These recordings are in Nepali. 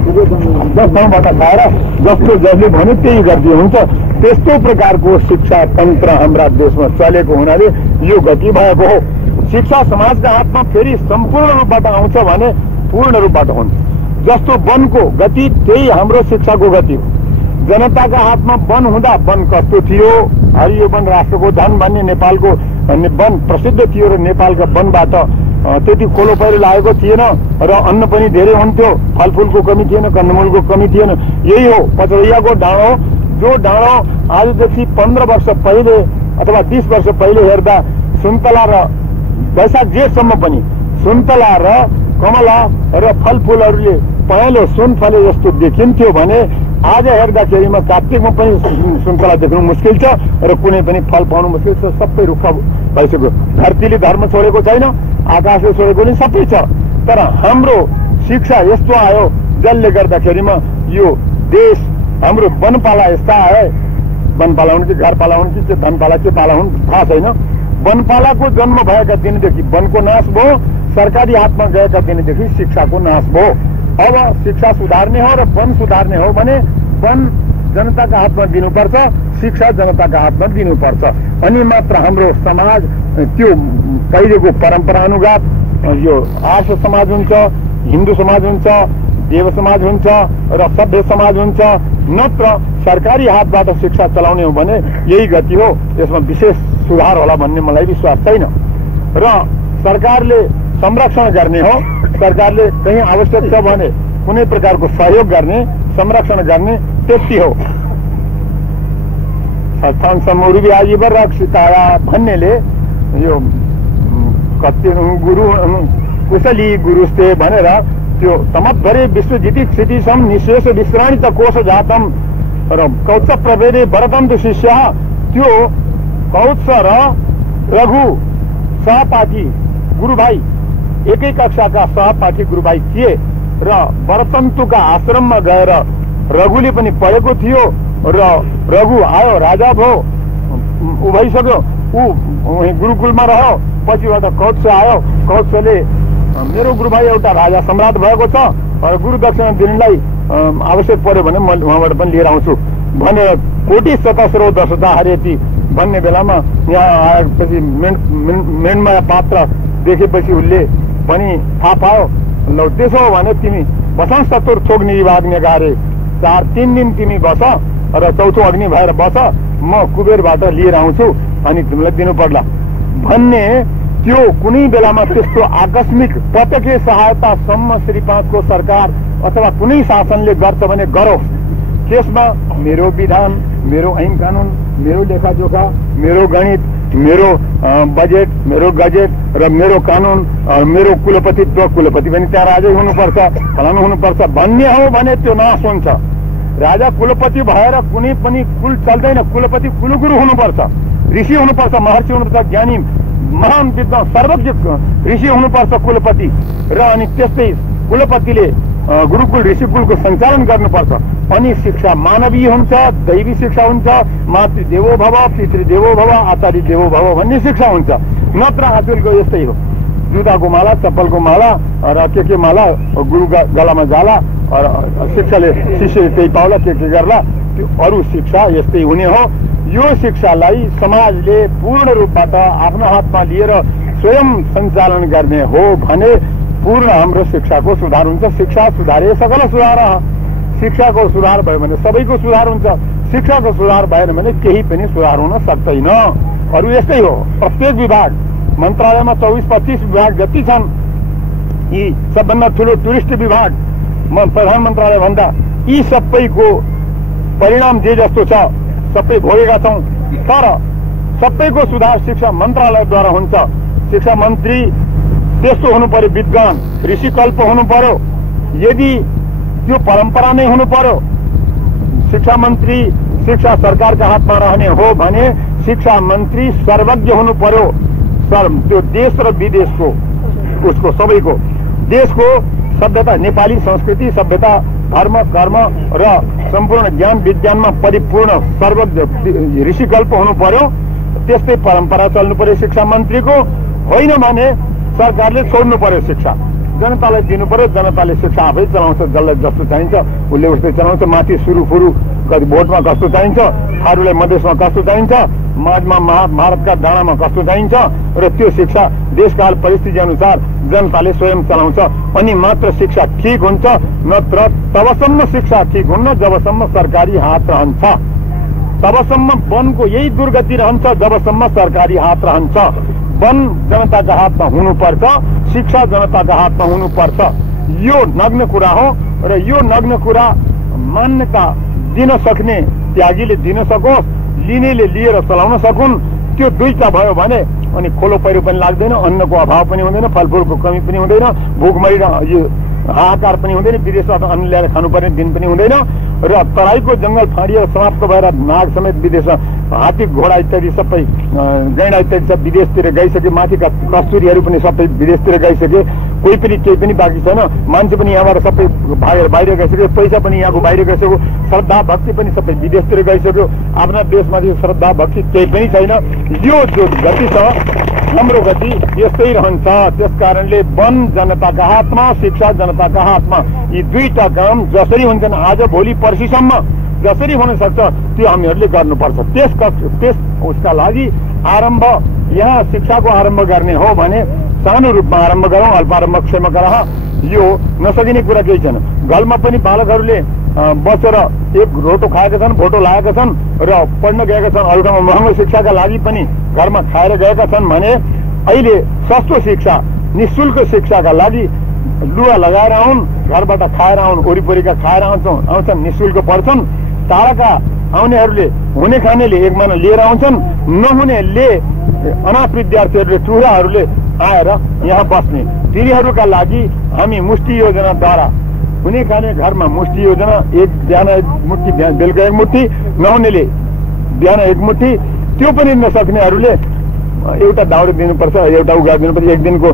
ठाउँबाट खाएर जसले भने त्यही गति हुन्छ। त्यस्तो प्रकारको शिक्षा तन्त्र हाम्रा देशमा चलेको हुनाले यो गति भएको हो। शिक्षा समाजका हातमा फेरि सम्पूर्ण रूपबाट आउँछ भने पूर्ण रूपबाट हुन्छ। जस्तो वनको गति त्यही हाम्रो शिक्षाको गति हो। जनताका हातमा वन हुँदा वन कस्तो थियो, हरियो वन राष्ट्रको धन भन्ने नेपालको वन प्रसिद्ध थियो र नेपालका वनबाट त्यति खोलो पहिरो लागेको थिएन र अन्न पनि धेरै हुन्थ्यो, फलफुलको कमी थिएन, कन्दमूलको कमी थिएन। यही हो पचरैयाको डाँडो, जो डाँडो आजदेखि 15 वर्ष पहिले अथवा 20 वर्ष पहिले हेर्दा सुन्तला र वैशाख जेठसम्म पनि सुन्तला र कमला र फलफुलहरूले पहेँलो सुन फले जस्तो देखिन्थ्यो भने आज हेर्दाखेरिमा कार्तिकमा पनि सुन्तला देख्नु मुस्किल छ र कुनै पनि फल पाउनु मुस्किल छ। सबै रुख भइसक्यो। धरतीले धर्म छोडेको छैन, आकाशले छोडेको नि सबै छ। तर हाम्रो शिक्षा यस्तो आयो जसले गर्दाखेरिमा यो देश हाम्रो वनपाला यस्ता आए। वनपाला हुन् कि घरपाला हुन् कि धनपाला के पाला हुन् थाहा छैन। वनपालाको जन्म भएका दिनदेखि वनको नाश भयो, सरकारी हातमा गएका दिनदेखि शिक्षाको नाश भयो। अब शिक्षा सुधार्ने हो र वन सुधार्ने हो भने वन जनताका हातमा दिनुपर्छ, शिक्षा जनताका हातमा दिनुपर्छ। अनि मात्र हाम्रो समाज त्यो पहिलेको परम्परा अनुसार यो आर्य समाज हुन्छ, हिन्दू समाज हुन्छ, देव समाज हुन्छ र सभ्य समाज हुन्छ। नत्र सरकारी हातबाट शिक्षा चलाउने हो भने यही गति हो। यसमा विशेष सुधार होला भन्ने मलाई विश्वास छैन। र सरकारले संरक्षण गर्ने हो, सरकारले कहीँ आवश्यक छ भने कुनै प्रकारको सहयोग गर्ने, संरक्षण गर्ने, त्यति हो। संस्थान समूह भी आजीवर रक्षिताया भन्नेले यो कति गुरु कुशली गुरुस्ते भनेर त्यो तमद्भरे विश्वजिति क्षितिसम निशेष विश्राणित कोश जातम र कौत्स प्रवेदे वरदन्तु शिष्य। त्यो कौत्स र रघु सहपाठी गुरुभाइ, एकै कक्षाका सहपाठी गुरुभाइ थिए र वरतन्तुका आश्रममा गएर रघुले पनि पढेको थियो र रघु आयो, राजा भयो, ऊ भइसक्यो, ऊ गुरुकुलमा रह्यो। पछिबाट कौत्स आयो, कौत्सले मेरो गुरुभाइ एउटा राजा सम्राट भएको छ र गुरु दक्षिणा दिनलाई आवश्यक पर्यो भने म उहाँबाट पनि लिएर आउँछु भनेर कोटी सतस्रो दशता हरेती भन्ने बेलामा यहाँ आएपछि मेणमाया पात्र देखेपछि उसले पनि थाहा पायो। ल त्यसो हो भने तिमी बसंस चतुर थोक निर्वाग्ने गारे 3 दिन तिमी बस र चौथो अग्नि भएर बस, म कुबेरबाट लिएर आउँछु अनि तिमीलाई दिनु पर्ला भन्ने। त्यो कुनै बेलामा त्यस्तो आकस्मिक प्रत्यक्ष सहायतासम्म श्री 5 को सरकार अथवा कुनै शासनले गर्छ भने गरोस्। त्यसमा मेरो विधान, मेरो ऐन कानून, मेरो लेखाजोखा, मेरो गणित, मेरो बजेट, मेरो गजेट र मेरो कानून, मेरो कुलपतित्व, कुलपति पनि त्यहाँ राजै हुनुपर्छ, फलानु हुनुपर्छ भन्ने हो भने त्यो नाश हुन्छ। राजा कुलपति भएर कुनै पनि कुल चल्दैन। कुलपति कुलगुरु हुनुपर्छ, ऋषि हुनुपर्छ, महर्षि हुनुपर्छ, ज्ञानी महान विद्वान सर्वज्ञ ऋषि हुनुपर्छ कुलपति। र अनि त्यस्तै कुलपतिले गुरुकुल ऋषिकुलको सञ्चालन गर्नुपर्छ। अनि शिक्षा मानवीय हुन्छ, दैवी शिक्षा हुन्छ, मातृदेवो भव, पितृदेवो भव, आचार्य देवो भव भन्ने शिक्षा हुन्छ। नत्र आजकलको यस्तै हो, जुत्ताको माला, चप्पलको माला र के माला गुरु गलामा जाला, शिक्षाले शिष्यले त्यही पाउला, के गर्ला, त्यो अरू शिक्षा यस्तै हुने हो। यो शिक्षालाई समाजले पूर्ण रूपबाट आफ्नो हातमा लिएर स्वयं सञ्चालन गर्ने हो भने पूर्ण हाम्रो शिक्षाको सुधार हुन्छ। शिक्षा सुधारे सकल सुधार। शिक्षाको सुधार भयो भने सबैको सुधार हुन्छ। शिक्षाको सुधार भएन भने केही पनि सुधार हुन सक्दैन। अरू यस्तै हो। प्रत्येक विभाग, मन्त्रालयमा 24-25 विभाग जति छन्, यी सबभन्दा ठुलो टुरिस्ट विभाग प्रधान मन्त्रालय भन्दा, यी सबैको परिणाम जे जस्तो छ सबै भोगेका छौं। तर सबैको सुधार शिक्षा मन्त्रालयद्वारा हुन्छ। शिक्षा मन्त्री त्यस्तो हुनु पर्यो, विद्वान ऋषिकल्प हुनु पर्यो। यदि त्यो परम्परा नै हुनु पर्यो, शिक्षा मन्त्री शिक्षा सरकारका हातमा रहने हो भने शिक्षा मन्त्री सर्वज्ञ हुनु पर्यो। त्यो देश र विदेशको, उसको सबैको देशको सभ्यता, नेपाली संस्कृति, सभ्यता, धर्म, कर्म र सम्पूर्ण ज्ञान विज्ञानमा परिपूर्ण सर्वज्ञ ऋषिकल्प हुनु पर्यो। त्यस्तै परम्परा चल्नु पर्यो शिक्षा मन्त्रीको। होइन भने सरकारले छोड्नु पर्यो शिक्षा। जनतालाई दिनु पर्यो। जनताले शिक्षा आफै चलाउँछ, जसलाई जस्तो चाहिन्छ उसले उस्तै चलाउँछ। माथि सुरुफुरु कति भोटमा कस्तो चाहिन्छ, थारूलाई मधेसमा कस्तो चाहिन्छ, माझमा भारतका डाँडामा कस्तो चाहिन्छ, र त्यो शिक्षा देशकाल परिस्थिति अनुसार जनताले स्वयं चलाउँछ। अनि मात्र शिक्षा ठिक हुन्छ, नत्र तबसम्म शिक्षा ठिक हुन्न जबसम्म सरकारी हात रहन्छ। तबसम्म वनको यही दुर्गति रहन्छ जबसम्म सरकारी हात रहन्छ। वन जनताका हातमा हुनुपर्छ, शिक्षा जनताका हातमा हुनुपर्छ। यो नग्न कुरा हो र यो नग्न कुरा मान्यता दिन सक्ने त्यागीले दिन सकोस्, लिनेले लिएर चलाउन सकुन्। त्यो दुईटा भयो भने अनि खोलो पहिरो पनि लाग्दैन, अन्नको अभाव पनि हुँदैन, फलफुलको कमी पनि हुँदैन, भोकमरी र यो हाहाकार पनि हुँदैन, विदेशबाट अन्न ल्याएर खानुपर्ने दिन पनि हुँदैन। र तराईको जंगल फाँडिएर समाप्त भएर नाग समेत विदेशमा, हात्ती घोडा इत्यादि सबै गैंडा इत्यादि सब विदेशतिर गइसके, माथिका कस्तुरीहरू पनि सबै विदेशतिर गइसके, कोही पनि केही पनि बाँकी छैन। मान्छे पनि यहाँबाट सबै बाहिर गइसक्यो, पैसा पनि यहाँको बाहिर गइसक्यो, श्रद्धा भक्ति पनि सबै विदेशतिर गइसक्यो। आफ्ना देशमाथि श्रद्धा भक्ति केही पनि छैन। यो जो गति छ हाम्रो गति यस्तै रहन्छ। त्यसकारणले वन जनताका हातमा, शिक्षा जनताका हातमा, यी दुईटा काम जसरी हुन्छन् आज भोलि पर्सिसम्म जसरी हुन सक्छ त्यो हामीहरूले गर्नुपर्छ। त्यस उसका लागि आरम्भ यहाँ शिक्षाको आरम्भ गर्ने हो भने सानो रूपमा आरम्भ गरौँ, अल्पारम्भ क्षमकरः। यो नसकिने कुरा केही छैन। घरमा पनि बालकहरूले बसेर एक रोटो खाएका छन्, भोटो लागेका छन् र पढ्न गएका छन्। अरू ठाउँमा महँगो शिक्षाका लागि पनि घरमा खाएर गएका छन् भने अहिले सस्तो शिक्षा, निःशुल्क शिक्षाका लागि लुगा लगाएर आउन्, घरबाट खाएर आउन्, वरिपरिका खाएर आउँछन्, निःशुल्क पढ्छन्। टाढाका आउनेहरूले हुने खानेले एक महिना लिएर आउँछन्, नहुनेले अनाथ विद्यार्थीहरूले, टुहाहरूले आएर यहाँ बस्ने। तिनीहरूका लागि हामी मुष्टि योजनाद्वारा हुने खाने घरमा मुष्टि योजना, एक बिहान एक मुठी, बेलुका एक मुठी, नहुनेले बिहान एक मुठी, त्यो पनि नसक्नेहरूले एउटा दाउरे दिनुपर्छ, एउटा उगा दिनुपर्छ, एक दिनको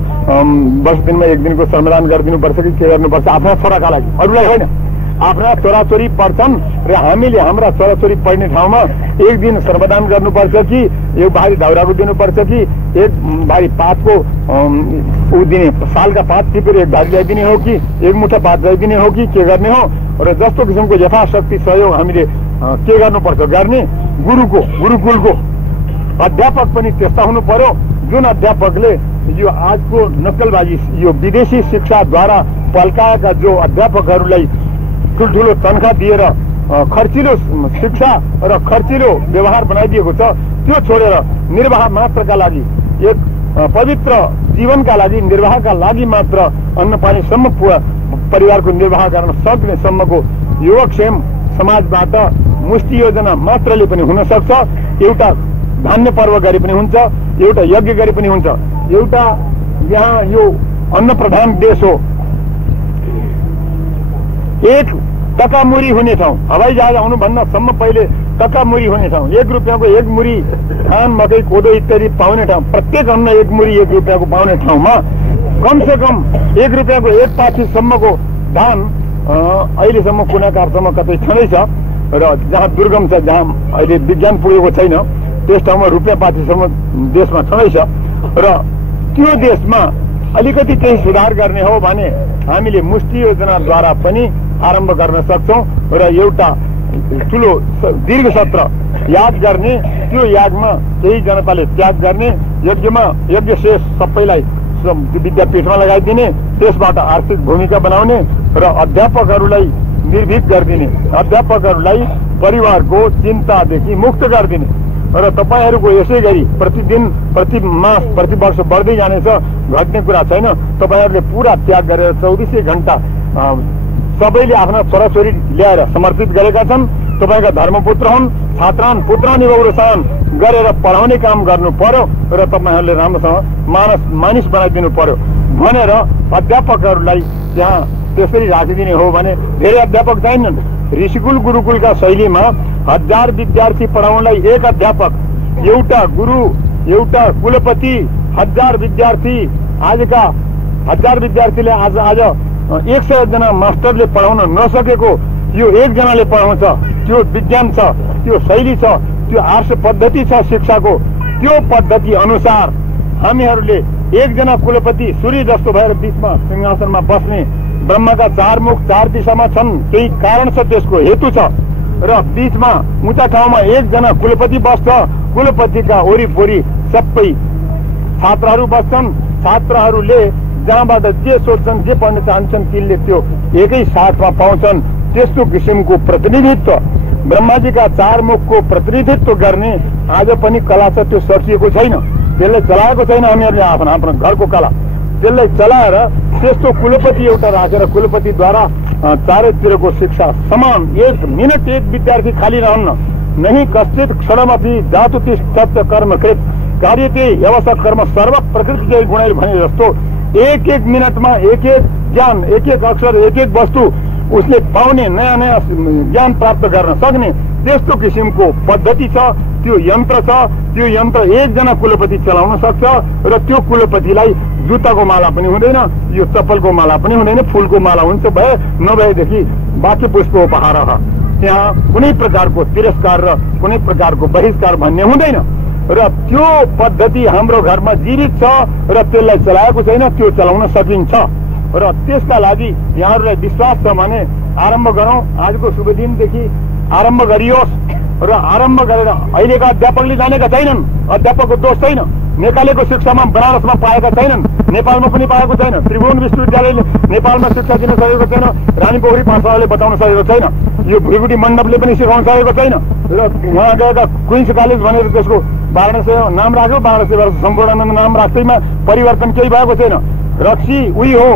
10 दिनमा एक दिनको श्रमदान गरिदिनुपर्छ कि के गर्नुपर्छ आफ्ना छोराका लागि, अरूलाई होइन। आफ्ना छोराछोरी पढ्छन् र हामीले हाम्रा छोराछोरी पढ्ने ठाउँमा एक दिन श्रमदान गर्नुपर्छ कि एक भारी दाउराको दिनुपर्छ कि एक भारी पातको दिने, सालका पात टिपेर एक भारी ल्याइदिने हो कि एक मुठा पात ल्याइदिने हो कि के गर्ने हो। र जस्तो किसिमको यथाशक्ति सहयोग हामीले के गर्नुपर्छ गर्ने। गुरुकुलको अध्यापक पनि त्यस्ता हुनु पर्यो जुन अध्यापकले यो आजको नक्कलबाजी, यो विदेशी शिक्षाद्वारा पल्काएका जो अध्यापकहरूलाई ठुल्ठुलो तनखा दिएर खर्चिलो शिक्षा र खर्चिलो व्यवहार बनाइदिएको छ, त्यो छोडेर निर्वाह मात्रका लागि, एक पवित्र जीवनका लागि, निर्वाहका लागि मात्र अन्न पानीसम्म परिवारको निर्वाह गर्न सक्ने सम्मको युवक्षेम समाजबाट मुष्टि योजना मात्रले पनि हुन सक्छ। एउटा धान्य पर्व गरे पनि हुन्छ, एउटा यज्ञ गरे पनि हुन्छ। एउटा यहाँ यो अन्न प्रधान देश हो, एक टकामुरी हुने ठाउँ, हवाई जहाज आउनुभन्दा सम्म पहिले टकामुरी हुने ठाउँ, 1 रुपियाँको 1 मुरी धान, मकै, कोदो इत्यादि पाउने ठाउँ, प्रत्येक अन्न 1 मुरी 1 रुपियाँको पाउने ठाउँमा कमसे कम 1 रुपियाँको 1 पाथीसम्मको धान अहिलेसम्म कुनाकारसम्म कतै छँदैछ। र जहाँ दुर्गम छ, जहाँ अहिले विज्ञान पुगेको छैन, त्यस ठाउँमा रुपियाँ पाथीसम्म देशमा छँदैछ। र त्यो देशमा अलिकति केही सुधार गर्ने हो भने हामीले मुष्टि योजनाद्वारा पनि आरम्भ गर्न सक्छौं। र एउटा ठुलो दीर्घ सत्र याद गर्ने, त्यो यागमा केही जनताले त्याग गर्ने, यज्ञमा यज्ञ शेष सबैलाई विद्यापीठमा लगाइदिने, त्यसबाट आर्थिक भूमिका बनाउने र अध्यापकहरूलाई निर्भीक गरिदिने, अध्यापकहरूलाई परिवारको चिन्तादेखि मुक्त गरिदिने। र तपाईहरूको यसै गरी प्रतिदिन, प्रति मास, प्रति वर्ष बढ्दै जानेछ, घट्ने कुरा छैन। तपाईहरूले पुरा त्याग गरेर 24 घण्टा सबैले आफ्ना छोराछोरी ल्याएर समर्पित गरेका छन्। तपाईका धर्मपुत्र हुन्, छात्रान पुत्रानी गौरवसान गरेर पढाउने काम गर्नु पर्यो र तपाईहरूले राम्रोसँग मानिस बनाइदिनु पर्यो भनेर अध्यापकहरूलाई त्यहाँ त्यसरी राखिदिने हो भने धेरै अध्यापक चाहिन्छन्। ऋषिकुल गुरुकुलका शैलीमा 1000 विद्यार्थी पढाउनलाई एक अध्यापक, एउटा गुरु, एउटा कुलपति, 1000 विद्यार्थी। आजका 1000 विद्यार्थीले आज 100 जना मास्टरले पढाउन नसकेको यो एकजनाले पढाउँछ। त्यो विज्ञान छ, त्यो शैली छ, त्यो आर्ष पद्धति छ शिक्षाको। त्यो पद्धति अनुसार हामीहरूले एकजना कुलपति सूर्य जस्तो भएर बीचमा सिंहासनमा बस्ने ब्रह्मका 4 मुख 4 दिशामा छन्। केही कारण छ, त्यसको हेतु छ र बीचमा उच्च ठाउँमा एकजना कुलपति बस्छ। कुलपतिका वरिपरि सबै छात्रहरू बस्छन्। छात्रहरूले जहाँबाट जे सोध्छन्, जे पढ्न चाहन्छन्, तिनले त्यो एकै साथमा पाउँछन्। त्यस्तो किसिमको प्रतिनिधित्व, ब्रह्माजीका 4 मुखको प्रतिनिधित्व गर्ने आज पनि कला छ। त्यो सकिएको छैन, त्यसलाई चलाएको छैन हामीहरूले आफ्नो आफ्नो घरको कला। त्यसलाई चलाएर त्यस्तो कुलपति एउटा राखेर कुलपतिद्वारा चारैतिरको शिक्षा समान। 1 मिनट 1 विद्यार्थी खाली रहन्न। नहीं कश्चित क्षणमपि जातु तिष्ठत्य कर्मकृत कार्यते यवस कर्म सर्व प्रकृति गुणै भने जस्तो 1-1 मिनटमा 1-1 ज्ञान, 1-1 अक्षर, 1-1 वस्तु उसले पाउने, नयाँ नयाँ ज्ञान प्राप्त गर्न सक्ने त्यस्तो किसिमको पद्धति छ। त्यो यन्त्र छ। त्यो यन्त्र एकजना कुलपति चलाउन सक्छ र त्यो कुलपतिलाई जुत्ताको माला पनि हुँदैन, यो चप्पलको माला पनि हुँदैन, फूलको माला हुन्छ भए नभएदेखि वाक्य पुष्प उपहार। त्यहाँ कुनै प्रकारको तिरस्कार र कुनै प्रकारको बहिष्कार भन्ने हुँदैन र त्यो पद्धति हाम्रो घरमा जीवित छ र त्यसलाई चलाएको छैन। त्यो चलाउन सकिन्छ र त्यसका लागि यहाँहरूलाई विश्वास छ भने आरम्भ गरौँ। आजको शुभ दिनदेखि आरम्भ गरियोस् र आरम्भ गरेर अहिलेका अध्यापकले जानेका छैनन्। अध्यापकको दोष छैन। निकालेको शिक्षामा बनारसमा पाएका छैनन्, नेपालमा पनि पाएको छैन। त्रिभुवन विश्वविद्यालयले नेपालमा शिक्षा दिन सकेको छैन। रानीपोखरी पाठशालाले बताउन सकेको छैन। यो भुइँगुडी मण्डपले पनि सिकाउन सकेको छैन र उहाँ गएका क्विन्स कलेज भनेर त्यसको वाराणसी नाम राख्यो। वाराणसीबाट सम्पूर्णानन्द नाम राख्दैमा परिवर्तन केही भएको छैन। रक्सी उही हो,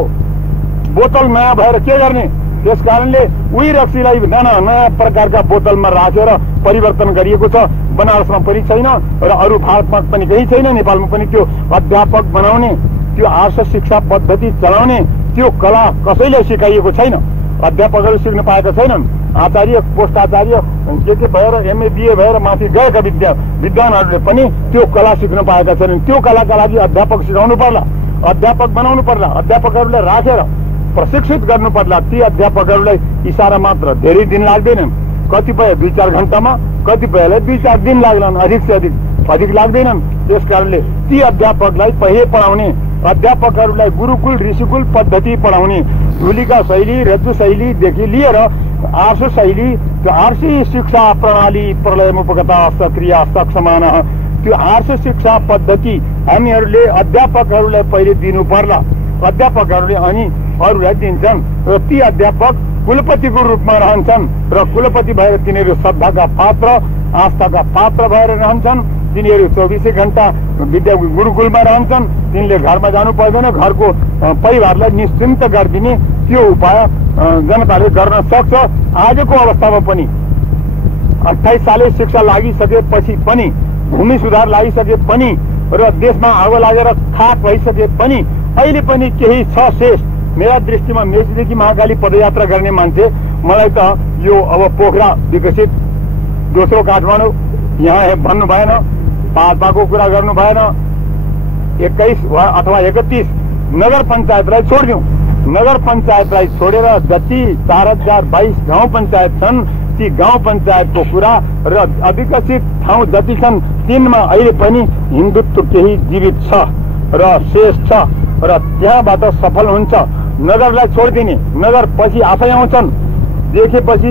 बोतल नयाँ भएर के गर्ने? त्यस कारणले उही रक्सीलाई नयाँ प्रकारका बोतलमा राखेर परिवर्तन गरिएको छ। बनारसमा पनि छैन र अरू भारतमा पनि केही छैन। नेपालमा पनि त्यो अध्यापक बनाउने, त्यो आर्ष शिक्षा पद्धति चलाउने त्यो कला कसैले सिकाइएको छैन। अध्यापकहरू सिक्न पाएका छैनन्। आचार्य, पोस्ट आचार्य के भएर एमए बिए भएर माथि गएका विद्वानहरूले पनि त्यो कला सिक्न पाएका छैनन्। त्यो कलाका लागि अध्यापक सिकाउनु पर्ला, अध्यापक बनाउनु पर्ला, अध्यापकहरूलाई राखेर प्रशिक्षित गर्नु पर्ला। ती अध्यापकहरूलाई इसारा मात्र धेरै दिन लाग्दैनन्। कतिपय 2-4 घण्टामा, कतिपयलाई 2-4 दिन लाग्लान्, अधिक से अधिक लाग्दैनन्। त्यस कारणले ती अध्यापकलाई पहिले पढाउने, अध्यापकहरूलाई गुरुकुल ऋषिकुल पद्धति पढाउने, धुलिका शैली रज्जु शैलीदेखि लिएर आर्ष शैली, त्यो आर्षी शिक्षा प्रणाली प्रलयमुपगता सक्रिया सक्षमान, त्यो आर्ष शिक्षा पद्धति हामीहरूले अध्यापकहरूलाई पहिले दिनु पर्ला। अध्यापकहरूले अनि अरूलाई दिन्छन् र ती अध्यापक कुलपतिको रूपमा रहन्छन् र कुलपति भएर तिनीहरू श्रद्धाका पात्र, आस्थाका पात्र भएर रहन्छन्। तिनीहरू 24 घण्टा विद्या गुरुकुलमा रहन्छन्। तिनले घरमा जानु पर्दैन। घरको परिवारलाई निश्चिन्त गरिदिने त्यो उपाय जनताले गर्न सक्छ। आजको अवस्थामा पनि 28 साले शिक्षा लागिसकेपछि पनि, भूमि सुधार लागिसके पनि र देशमा आगो लागेर खाक भइसके पनि अहिले पनि केही छ शेष। मेरा दृष्टिमा मेचीदेखि महाकाली पदयात्रा गर्ने मान्छे मलाई त यो अब पोखरा विकसित, दोस्रो काठमाडौँ यहाँ भन्नु भएन, पाल्पाको कुरा गर्नु भएन, 21 अथवा 31 नगर पञ्चायतलाई छोडिदिउँ। नगर पञ्चायतलाई छोडेर जति 4022 गाउँ पञ्चायत छन् ती गाउँ पञ्चायतको कुरा र अविकसित ठाउँ जति छन् तिनमा अहिले पनि हिन्दुत्व केही जीवित छ र शेष छ र त्यहाँबाट सफल हुन्छ। नगरलाई छोडिदिने, नगर पछि आफै आउँछन्। देखेपछि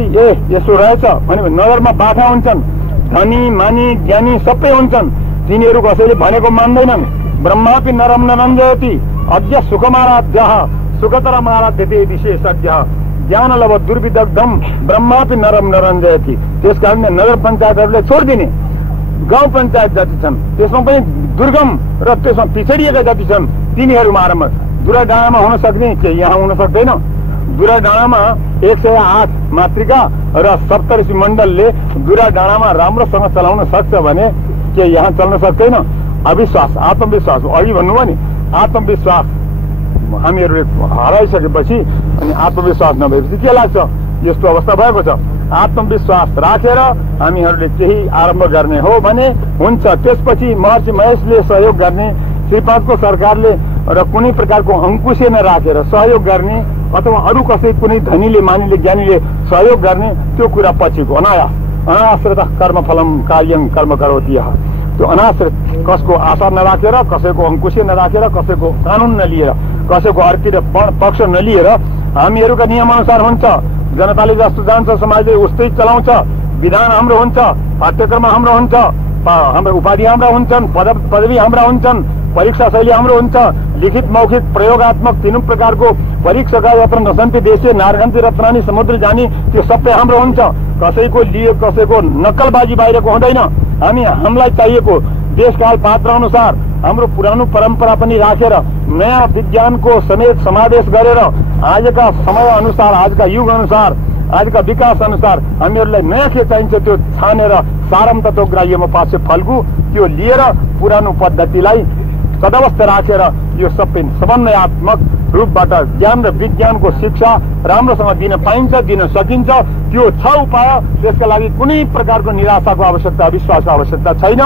यसो रहेछ भने नगरमा बाठा हुन्छन्, धनी मानी ज्ञानी सबै हुन्छन्। तिनीहरू कसैले भनेको मान्दैनन्। ब्रह्मापि नरम नरञ्जयति अद्य सुखमाराध्यः सुखतरमाराध्यते विशेषज्ञ ज्ञान लव दुर्विदग्धम ब्रह्मापि नरम नरञ्जयति। त्यस कारणले नगर पञ्चायतहरूले छोडिदिने। गाउँ पञ्चायत जति छन् त्यसमा पनि दुर्गम र त्यसमा पिछडिएका जति छन् तिनीहरूमा आरम्भ। दुरा डाँडामा हुन सक्ने के यहाँ हुन सक्दैन। दुरा डाँडामा 108 मातृका र 70 मण्डलले दुरा डाँडामा राम्रोसँग चलाउन सक्छ भने के यहाँ चल्न सक्दैन? अविश्वास, आत्मविश्वास अघि भन्नुभयो नि, आत्मविश्वास हामीहरूले हराइसकेपछि अनि आत्मविश्वास नभएपछि के लाग्छ? यस्तो अवस्था भएको छ। आत्मविश्वास राखेर हामीहरूले केही आरम्भ गर्ने हो भने हुन्छ। त्यसपछि महर्षि महेशले सहयोग गर्ने, श्रीपादको सरकारले र कुनै प्रकारको अंकुशे नराखेर सहयोग गर्ने अथवा अरू कसै कुनै धनीले मानिले ज्ञानीले सहयोग गर्ने त्यो कुरा पछिको। अनायास अनायास कर्मफलम कार्यं कर्म करोति। त्यो अनाश्रित कसको आशा नराखेर, कसैको अङ्कुशी नराखेर, कसैको कानुन नलिएर, कसैको अर्तिर पक्ष नलिएर हामीहरूका नियमअनुसार हुन्छ। जनताले जस्तो जान्छ समाजले उस्तै चलाउँछ। विधान हाम्रो हुन्छ, पाठ्यक्रम हाम्रो हुन्छ, हाम्रो उपाधि हाम्रा हुन्छन्, पदवी हाम्रा हुन्छन्, परीक्षा शैली हाम्रो हुन्छ, लिखित मौखिक प्रयोगात्मक तीनों प्रकारको परीक्षाका यत्र नसन्ति देशे नारगन्ति रत्नानी समुद्र जाने त्यो सबै हाम्रो हुन्छ। कसैको लिए कसैको नक्कलबाजी बाहिरको हुँदैन। हामीलाई चाहिएको देशकाल पात्र अनुसार हाम्रो पुरानो परम्परा पनि राखेर नयाँ विज्ञानको समेत समावेश गरेर आजका समय अनुसार, आजका युग अनुसार, आजका विकास अनुसार हामीहरूलाई नयाँ के चाहिन्छ त्यो छानेर सारम तत्वग्राह्यमा पासे फल्गु त्यो लिएर पुरानो पद्धतिलाई तटस्थ राखेर यो सबै समन्वयात्मक रूपबाट ज्ञान र विज्ञानको शिक्षा राम्रोसँग दिन पाइन्छ, दिन सकिन्छ। त्यो छ उपाय। त्यसका लागि कुनै प्रकारको निराशाको आवश्यकता, विश्वासको आवश्यकता छैन।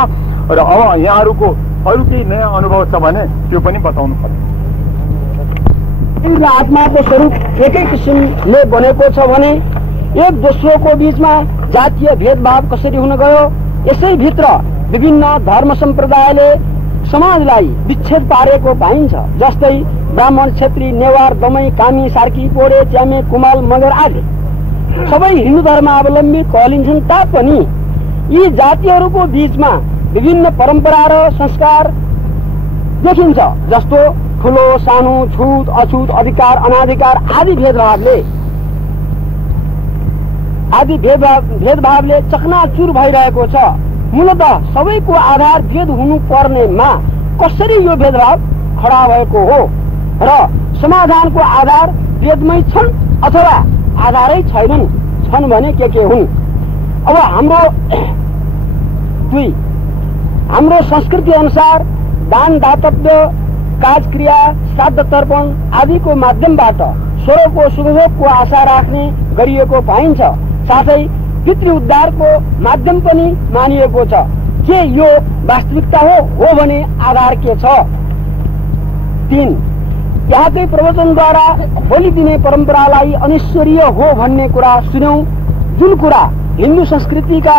र अब यहाँहरूको अरू केही नयाँ अनुभव छ भने त्यो पनि बताउनु पर्छ। आत्माको स्वरूप एकै किसिमले बनेको छ भने एक दोस्रोको बीचमा जातीय भेदभाव कसरी हुन गयो? यसै भित्र विभिन्न धर्म सम्प्रदायले समाजलाई विच्छेद पारेको पाइन्छ। जस्तै ब्राह्मण, क्षेत्री, नेवार, दमै, कामी, सार्की, पोडे, च्यामे, कुमाल, मगर आदि सबै हिन्दू धर्मावलम्बी कहलिन्छन् तापनि यी जातिहरूको बीचमा विभिन्न परम्परा र संस्कार देखिन्छ। जस्तो ठुलो सानो, छुट अछुट, अधिकार अनाधिकार आदि भेदभावले चकनाचुर भइरहेको छ। मूलतः सबैको आधार भेद हुनु पर्नेमा कसरी यो भेदभाव खडा भएको हो र समाधानको आधार भेदमै छन् अथवा आधारै छैनन्? छन् भने के हुन्? अब हाम्रो संस्कृति अनुसार दान, दातव्य, काज क्रिया, श्राद्ध तर्पण आदिको माध्यमबाट स्वरको सुभोगको आशा राख्ने गरिएको पाइन्छ। साथै पितृ उद्धारको माध्यम पनि मानिएको छ। के यो वास्तविकता हो भने आधार के छ? 3. यहाँकै प्रवचनद्वारा बलि दिने परम्परालाई अनिश्वरीय हो भन्ने कुरा सुन्यौं, जुन कुरा हिन्दू संस्कृतिका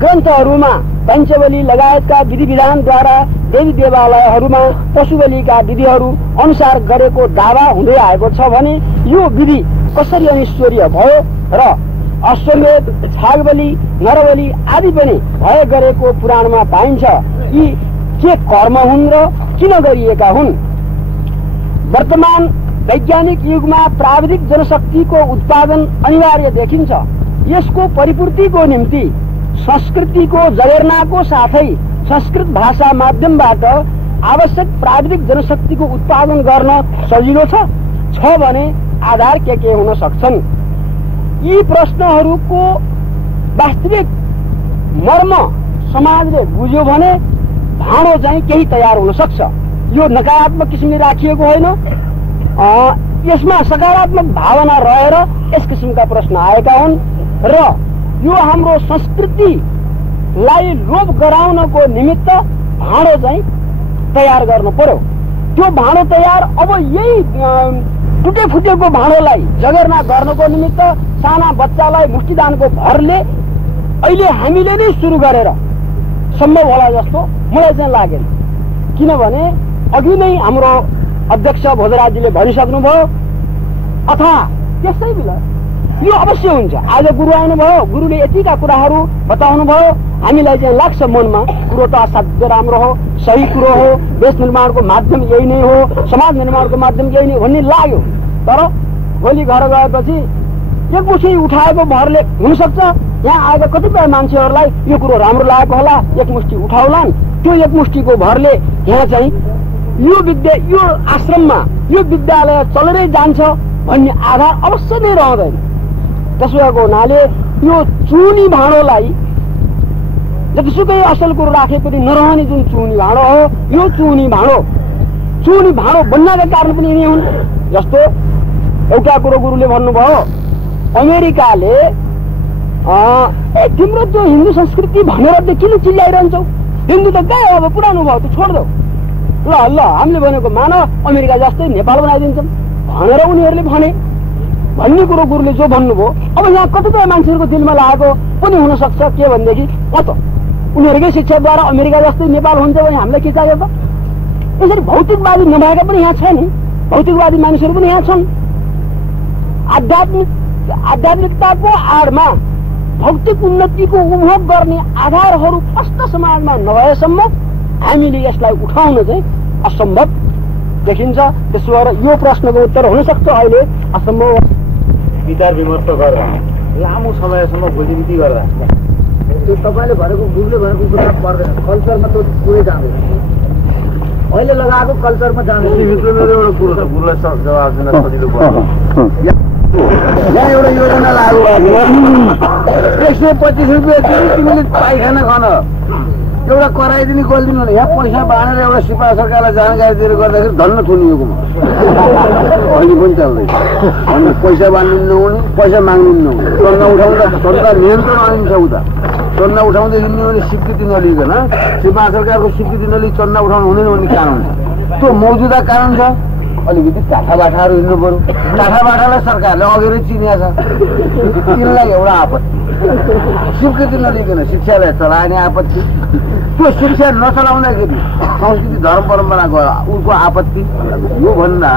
ग्रन्थहरूमा पञ्चबली लगायतका विधि विधानद्वारा देवी देवालयहरूमा पशु बलिका विधिहरू अनुसार गरेको दावा हुँदै आएको छ भने यो विधि कसरी अनिश्वरीय भयो र अश्वमेध, छागबली, नरबली आदि पनि भए गरेको पुराणमा पाइन्छ? यी के कर्म हुन् र किन गरिएका हुन्? वर्तमान वैज्ञानिक युगमा प्राविधिक जनशक्तिको उत्पादन अनिवार्य देखिन्छ। यसको परिपूर्तिको निम्ति संस्कृतिको जगेर्नाको साथै संस्कृत भाषा माध्यमबाट आवश्यक प्राविधिक जनशक्तिको उत्पादन गर्न सजिलो छ भने आधार के हुन सक्छन्? यी प्रश्नहरूको वास्तविक मर्म समाजले बुझ्यो भने भाँडो चाहिँ केही तयार हुन सक्छ। यो नकारात्मक किसिमले राखिएको होइन, यसमा सकारात्मक भावना रहेर यस किसिमका प्रश्न आएका हुन् र यो हाम्रो संस्कृतिलाई लोप गराउनको निमित्त भाँडो चाहिँ तयार गर्नु पर्यो। त्यो भाँडो तयार, अब यही टुटे फुटेको भाँडोलाई जगेर्ना गर्नको निमित्त साना बच्चालाई मुष्टिदानको भरले अहिले हामीले नै सुरु गरेर सम्भव होला जस्तो मलाई चाहिँ लागेन। किनभने अघि नै हाम्रो अध्यक्ष भोजराजीले भनिसक्नुभयो, अथवा त्यसै बेला यो अवश्य हुन्छ। आज गुरु आउनुभयो, गुरुले यतिका कुराहरू बताउनु भयो, हामीलाई चाहिँ लाग्छ मनमा कुरो त असाध्य राम्रो हो, सही कुरो हो, देश निर्माणको माध्यम यही नै हो, समाज निर्माणको माध्यम यही नै भन्ने लाग्यो। तर भोलि घर गएपछि एक मुठी उठाएको भरले हुनसक्छ यहाँ आएका कतिपय मान्छेहरूलाई यो कुरो राम्रो लागेको होला, एक मुठी उठाउलान्, त्यो एक मुठीको भरले यहाँ चाहिँ यो आश्रममा यो विद्यालय चलेरै जान्छ भन्ने आधार अवश्य नै रहँदैन। त्यसो भएको हुनाले यो चुनी भाँडोलाई जतिसुकै असल कुरो राखे पनि नरहने जुन चुनी भाँडो हो, यो चुनी भाँडो बन्नका कारण पनि यिनी हुन्। जस्तो एउटा कुरो गुरुले भन्नुभयो, अमेरिकाले तिम्रो त्यो हिन्दू संस्कृति भनेर त किन चिल्लाइरहन्छौ? हिन्दू त गयो, अब पुरानो भयो, त छोड्दौ। ल हामीले भनेको मान, अमेरिका जस्तै नेपाल बनाइदिन्छौँ भनेर उनीहरूले भने भन्ने कुरो गुरुले जो भन्नुभयो। अब यहाँ कतिपय मान्छेहरूको दिलमा लागेको पनि हुन सक्छ के भनेदेखि उनीहरूकै शिक्षाद्वारा अमेरिका जस्तै नेपाल हुन्छ भने हामीलाई के चाहियो त? यसरी भौतिकवादी नभएका पनि यहाँ छ नि, भौतिकवादी मानिसहरू पनि यहाँ छन्। आध्यात्मिकताको आडमा भौतिक उन्नतिको उपभोग गर्ने आधारहरू स्पष्ट समाजमा नभएसम्म हामीले यसलाई उठाउन चाहिँ असम्भव देखिन्छ। त्यसो भएर यो प्रश्नको उत्तर हुन सक्छ अहिले असम्भव। विचार विमर्श गरेर लामो समयसम्म गोलीबिटी गर्दा त्यो तपाईँले भनेको गुरुले भनेको कुरा पर्दैन, कल्चरमा त पुरै जाँदैन, अहिले लगाएको कल्चरमा जाँदैन। भित्र मेरो एउटा कुरो छ, गुरुलाई जवाब दिन सजिलो पर्छ। यहाँ एउटा योजना लागू भएको 125 रुपियाँ तिमीले पाइखाना खान एउटा कराइदिने गरिदिनु भने यहाँ पैसा बाँडेर एउटा सिपाही सरकारलाई जानकारी दिएर गर्दाखेरि धन्न थुनिएकोमा अहिले पनि चल्दैछ। अनि पैसा बाँड्नु नहुने, पैसा माग्नु नहुने, चन्दा उठाउँदा चन्दा नियन्त्रण आइन्छ। उता चन्दा उठाउँदै हिँड्ने भने स्वीकृति नलिकन, सिपाही सरकारको स्वीकृति नलिई चन्दा उठाउनु हुँदैन भन्ने कानुन छ। त्यो मौजुदा कानुन छ। अलिकति टाठाबाठाहरू हिँड्नु पर्यो। टाठाबाठालाई सरकारले अघि चिनिया छ, तिनलाई एउटा आपत्ति। स्वीकृति नलिकन शिक्षालाई चलाउने आपत्ति, त्यो शिक्षा नचलाउँदाखेरि संस्कृति धर्म परम्पराको उनको आपत्ति। योभन्दा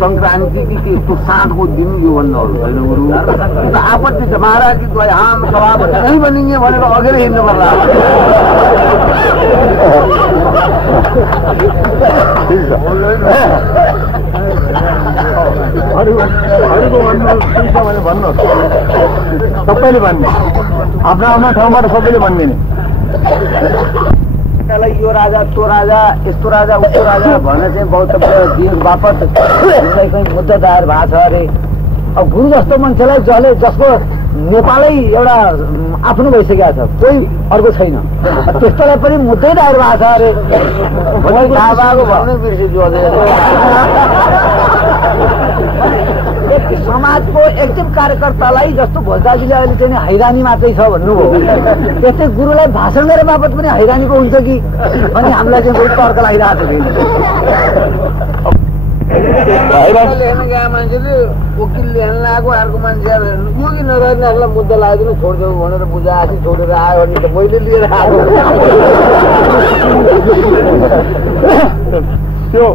सङ्क्रान्ति कि त्यस्तो साँझको दिन योभन्दा अरू छैन गुरु। त्यो आपत्ति छ। महाराज कि हाम सभापति नै बनिने भनेर अघि नै हिँड्नु पर्ला। भन्नुहोस्, सबैले भन्ने, आफ्ना आफ्ना ठाउँबाट सबैले भनिदिने। यो राजा त्यो राजा यस्तो राजा उस्तो राजा भनेर चाहिँ वक्तव्य दिएको बापत कहीँ मुद्दा दायर भएको छ अरे। अब गुरु जस्तो मान्छेलाई जसको नेपालै एउटा आफ्नो भइसकेको छ, कोही अर्को छैन, त्यस्तोलाई पनि मुद्दै दायर भएको छ अरे। थाहा भएको भन्नु बिर्सिन्छु अझै। समाजको एक्टिभ कार्यकर्तालाई जस्तो भोजदाजीले अहिले चाहिँ हैरानी मात्रै छ भन्नुभयो, त्यस्तै गुरुलाई भाषण गरेर बापत पनि हैरानीको हुन्छ कि अनि हामीलाई चाहिँ कोही तर्क लागिरहेको छ। लेख्न गएको मान्छेले वकिल लेख्न लगाएको, अर्को मान्छे योगी नगर्नेहरूलाई मुद्दा लगाइदिनु छोडिदेऊ भनेर बुझाएपछि छोडेर आयो भने त मैले लिएर आएको। त्यो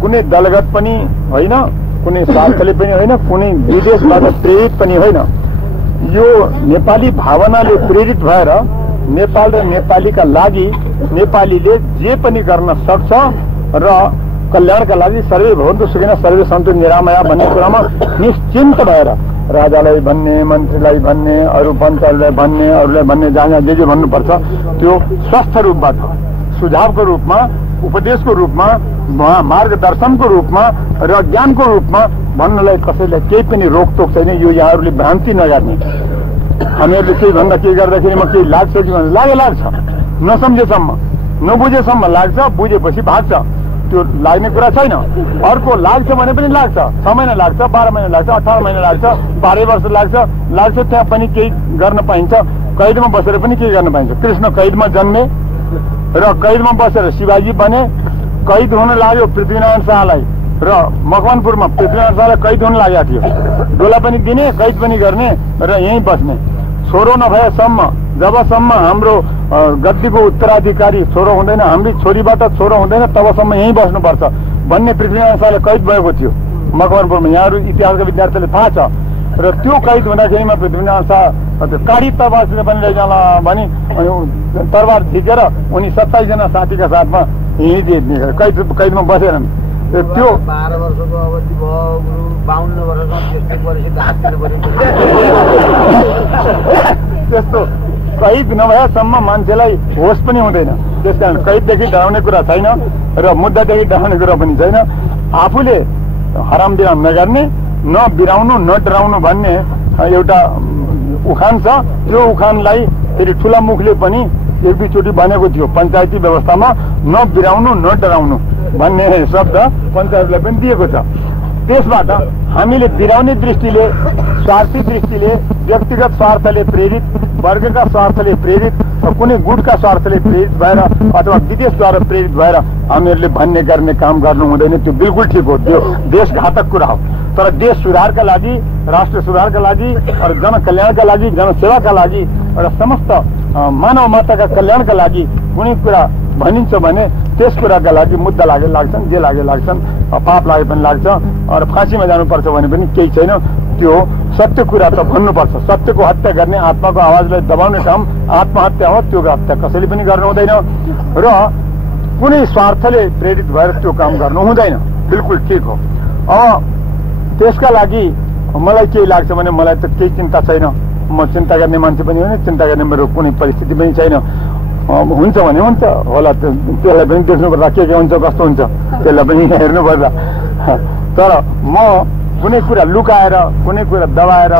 कुनै दलगत पनि होइन, कुनै स्वार्थले पनि होइन, कुनै विदेशबाट प्रेरित पनि होइन। यो नेपाली भावनाले प्रेरित भएर नेपाल र नेपालीका लागि नेपालीले जे पनि गर्न सक्छ र कल्याणका लागि सर्वे भवन्तु सुखिनः सर्वे सन्तु निरामया भन्ने कुरामा निश्चिन्त भएर राजालाई भन्ने, मन्त्रीलाई भन्ने, अरू पञ्चहरूलाई भन्ने, अरूलाई भन्ने, जहाँ जे भन्नुपर्छ त्यो स्वस्थ रूपबाट, सुझावको रूपमा, उपदेशको रूपमा, मार्गदर्शनको रूपमा र ज्ञानको रूपमा भन्नलाई कसैलाई केही पनि रोकटोक छैन। यो यहाँहरूले भ्रान्ति नगर्ने। हामीहरूले केही भन्दा केही गर्दाखेरिमा केही लाग्छ कि भन्दा लाग्छ, नसम्झेसम्म, नबुझेसम्म लाग्छ, बुझेपछि भाग्छ, त्यो लाग्ने कुरा छैन। अर्को लाग्छ भने पनि लाग्छ, 6 महिना लाग्छ, 12 महिना लाग्छ, 18 महिना लाग्छ, 12 वर्ष लाग्छ, त्यहाँ पनि केही गर्न पाइन्छ। कैदमा बसेर पनि केही गर्न पाइन्छ। कृष्ण कैदमा जन्मे र कैदमा बसेर शिवाजी बने। कैद हुन लाग्यो पृथ्वीनारायण शाहलाई र मकवानपुरमा पृथ्वीनारायण शाहलाई कैद हुन लागेको थियो। डोला पनि दिने, कैद पनि गर्ने र यहीँ बस्ने। छोरो नभएसम्म, जबसम्म हाम्रो गद्दीको उत्तराधिकारी छोरो हुँदैन, हाम्री छोरीबाट छोरो हुँदैन, तबसम्म यहीँ बस्नुपर्छ भन्ने पृथ्वीनारायण शाहले कैद भएको थियो मकवानपुरमा। यहाँहरू इतिहासका विद्यार्थीले थाहा छ। र त्यो कैद हुँदाखेरिमा पृथ्वीनारायण शाह काडी तबासले पनि लैजाला भनी तरबार झिकेर उनी 27 जना साथीका साथमा हिँडिदिए कैदमा बसेर। त्यो 12 वर्षको अवधि भयो, 52 वर्षमा त्यस्तै परिस्थिति हासिल गरेको। त्यस्तो कैद नभएसम्म मान्छेलाई होस पनि हुँदैन। त्यसकारण कैददेखि डराउने कुरा छैन र मुद्दादेखि डराउने कुरा पनि छैन। आफूले हराम बिराम नगर्ने, न बिराउनु न डराउनु भन्ने एउटा उखान छ। त्यो उखानलाई फेरि ठुला मुखले पनि एक दुईचोटि भनेको थियो पञ्चायती व्यवस्थामा, न बिराउनु न डराउनु भन्ने शब्द पञ्चायतलाई पनि दिएको छ। त्यसबाट हामीले बिराउने दृष्टिले, स्वार्थी दृष्टिले, व्यक्तिगत स्वार्थले प्रेरित, वर्गका स्वार्थले प्रेरित, कुनै गुटका स्वार्थले प्रेरित भएर अथवा विदेशद्वारा प्रेरित भएर हामीहरूले भन्ने गर्ने काम गर्नु हुँदैन। त्यो बिल्कुल ठिक हो, त्यो देशघातक कुरा हो। तर देश सुधारका लागि, राष्ट्र सुधारका लागि, जनकल्याणका लागि, जनसेवाका लागि र समस्त मानव मात्रका कल्याणका लागि कुनै कुरा भनिन्छ भने त्यस कुराका लागि मुद्दा लागे लाग्छन्, जे लागे लाग्छन्, पाप लागे पनि लाग्छ। र फाँसीमा जानुपर्छ भने पनि केही छैन। त्यो सत्य कुरा त भन्नुपर्छ। सत्यको हत्या गर्ने, आत्माको आवाजलाई दबाउने काम आत्महत्या हो। त्यो हत्या कसैले पनि गर्नु हुँदैन र कुनै स्वार्थले प्रेरित भएर त्यो काम गर्नु हुँदैन। बिल्कुल ठिक हो। अब त्यसका लागि मलाई के लाग्छ भने मलाई त केही चिन्ता छैन। म चिन्ता गर्ने मान्छे पनि होइन, चिन्ता गर्ने मेरो कुनै परिस्थिति पनि छैन। हुन्छ भने हुन्छ होला, त्यसलाई पनि देख्नुपर्दा के हुन्छ कस्तो हुन्छ त्यसलाई पनि हेर्नुपर्दा। तर म कुनै कुरा लुकाएर, कुनै कुरा दबाएर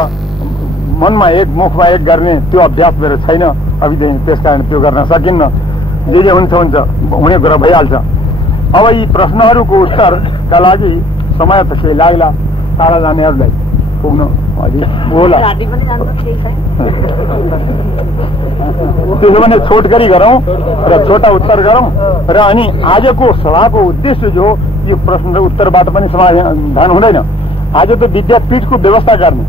मनमा एक मुखमा एक गर्ने त्यो अभ्यास मेरो छैन अभिदेखि। त्यस कारण त्यो गर्न सकिन्न। जे हुन्छ हुन्छ, हुने कुरा भइहाल्छ। अब यी प्रश्नहरूको उत्तरका लागि समय त केही लाग्ला टाढा जानेहरूलाई पुग्नु अलि होला। त्यसो भने छोटकरी गरौँ र छोटा उत्तर गरौँ। र अनि आजको सभाको उद्देश्य जो यो प्रश्न र उत्तरबाट पनि समाधान हुँदैन। आज त विद्यापीठको व्यवस्था गर्ने,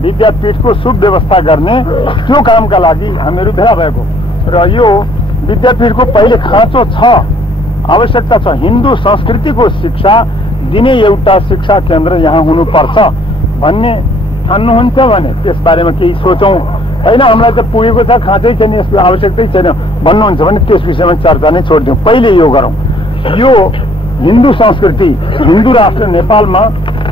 विद्यापीठको सुव्यवस्था गर्ने त्यो कामका लागि हामीहरू भेला भएको। र यो विद्यापीठको पहिले खाँचो छ, आवश्यकता छ। हिन्दू संस्कृतिको शिक्षा दिने एउटा शिक्षा केन्द्र यहाँ हुनुपर्छ भन्ने ठान्नुहुन्छ भने त्यसबारेमा केही सोचौँ। होइन हामीलाई त पुगेको छ, खाँचै छैन, यसको आवश्यकतै छैन भन्नुहुन्छ भने त्यस विषयमा चर्चा नै छोडिदिउँ। पहिले यो गरौँ। यो हिन्दू संस्कृति, हिन्दू राष्ट्र नेपालमा